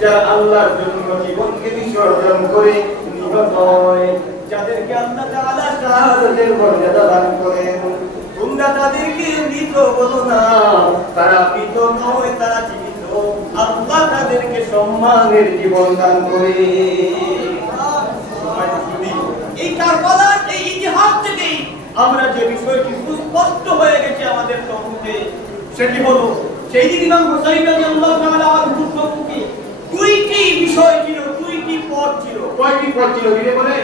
যারা আল্লাহর জন্য জীবনকে বিসর্জন করে নিহত হয়, যাদেরকে আল্লাহ তাআলা শাহাদাতের মর্যাদা দান করেন, তোমরা তাদেরকে মৃত বলো না, তারা মৃত নয়, তারা জীবিত। আল্লাহ তাদেরকে সম্মানের জীবন দান করে। এই কারবালার এই ইতিহাস থেকে আমরা যে বিষয়টি সুস্পষ্ট হয়ে গেছে আমাদের সম্মুখে, সেটি হলো সেই দিন ইমাম হুসাইন রাদিয়াল্লাহু তাআলা আনহুর সম্মুখে দুইটি বিষয় ছিল, দুইটি পথ ছিল। কয়টি পথ ছিল দিলে বলে?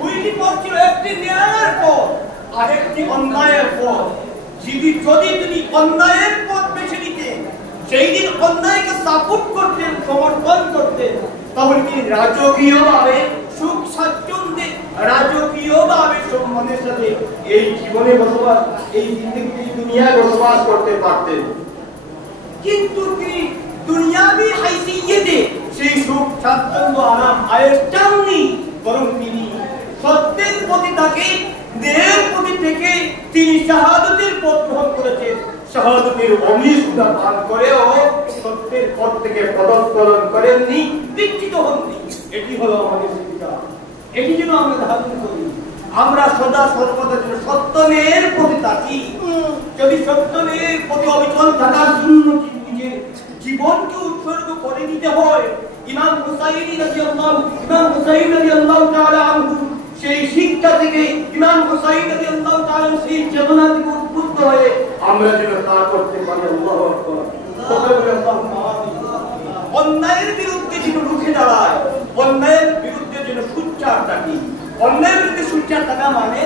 দুইটি পথ ছিল, একটি ন্যায়ের পথ আর একটি অন্যায়ের পথ। যদি তিনি অন্যায়ের পথ বেছে নিতেন, সেই দিন অন্যায়কে সাপোর্ট করতেন, সমর্থন করতেন, তাহলে তিনি রাজকীয়ভাবে সুখ স্বাচ্ছন্দ্যে, রাজকীয়ভাবে সম্মানের সাথে এই জীবনে বসবাস, এই দুনিয়ায় বসবাস করতে পারতেন। কিন্তু তিনি দুনিয়াবি হাইসিয়তে সেই সুখ স্বাচ্ছন্দ্য আরাম আয়ের চাননি, বরং তিনি সত্যের প্রতি তাকে দেহের প্রতি থেকে তিনি শাহাদাতের পথ গ্রহণ করেছেন। শাহাদাতের অগ্নি সুধা পান করেও সত্যের পর থেকে পদস্খলন করেননি, বিচ্যুত হননি। এটি হলো আমাদের শিক্ষা। এটি যেন আমরা ধারণ করি। আমরা সদা সর্বদা যেন সত্যের প্রতি তাকি। যদি সত্যের প্রতি অবিচল থাকার জন্য নিজের জীবনকে উৎসর্গ করে দিতে হয়, ইমাম হুসাইন রাদিয়াল্লাহু তাআলা আনহু সেই শিক্ষা থেকে, ইমাম হুসাইন রাদিয়াল্লাহু তাআলা সেই চেতনা থেকে উদ্বুদ্ধ হয়ে আমরা যেন তা করতে পারি। আল্লাহু আকবার। অন্যায়ের বিরুদ্ধে যেন রুখে দাঁড়ায়, অন্যায়ের বিরুদ্ধে যেন সোচ্চার থাকি। অন্যায়ের বিরুদ্ধে সোচ্চার থাকা মানে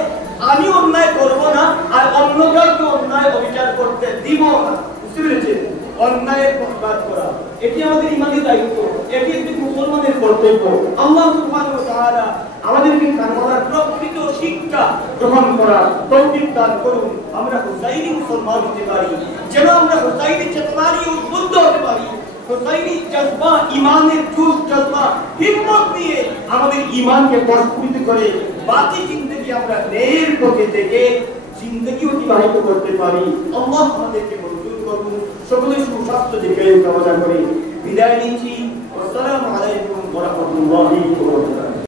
আমি অন্যায় করব না, আর অন্য কাউকে অন্যায় অবিচার করতে দিব না। বুঝতে পেরেছেন? অন্যায়ের প্রতিবাদ করা এটি আমাদের ইমানি দায়িত্ব, এটি একটি মুসলমানের কর্তব্য। আল্লাহ সুবহানাহু ওয়া তাআলা আমাদেরকে কারবালার প্রকৃত শিক্ষা গ্রহণ করার তৌফিক দান করুন। আমরা হুসাইনি মুসলমান হতে পারি, যেন আমরা হুসাইনি চেতনা নিয়ে উদ্বুদ্ধ হতে পারি। হুসাইনি জজবা, ইমানের জোশ, জজবা, হিম্মত নিয়ে আমাদের ইমানকে প্রস্ফুটিত করে বাকি জিন্দেগি আমরা ন্যায়ের পথে থেকে জিন্দেগি অতিবাহিত করতে পারি। আল্লাহ আমাদেরকে মঞ্জুর করুন। সকলের সুস্বাস্থ্য দেখে কামনা করে বিদায় নিচ্ছি। আসসালামু আলাইকুম ওয়া রাহমাতুল্লাহি ওয়া বারাকাতুহু।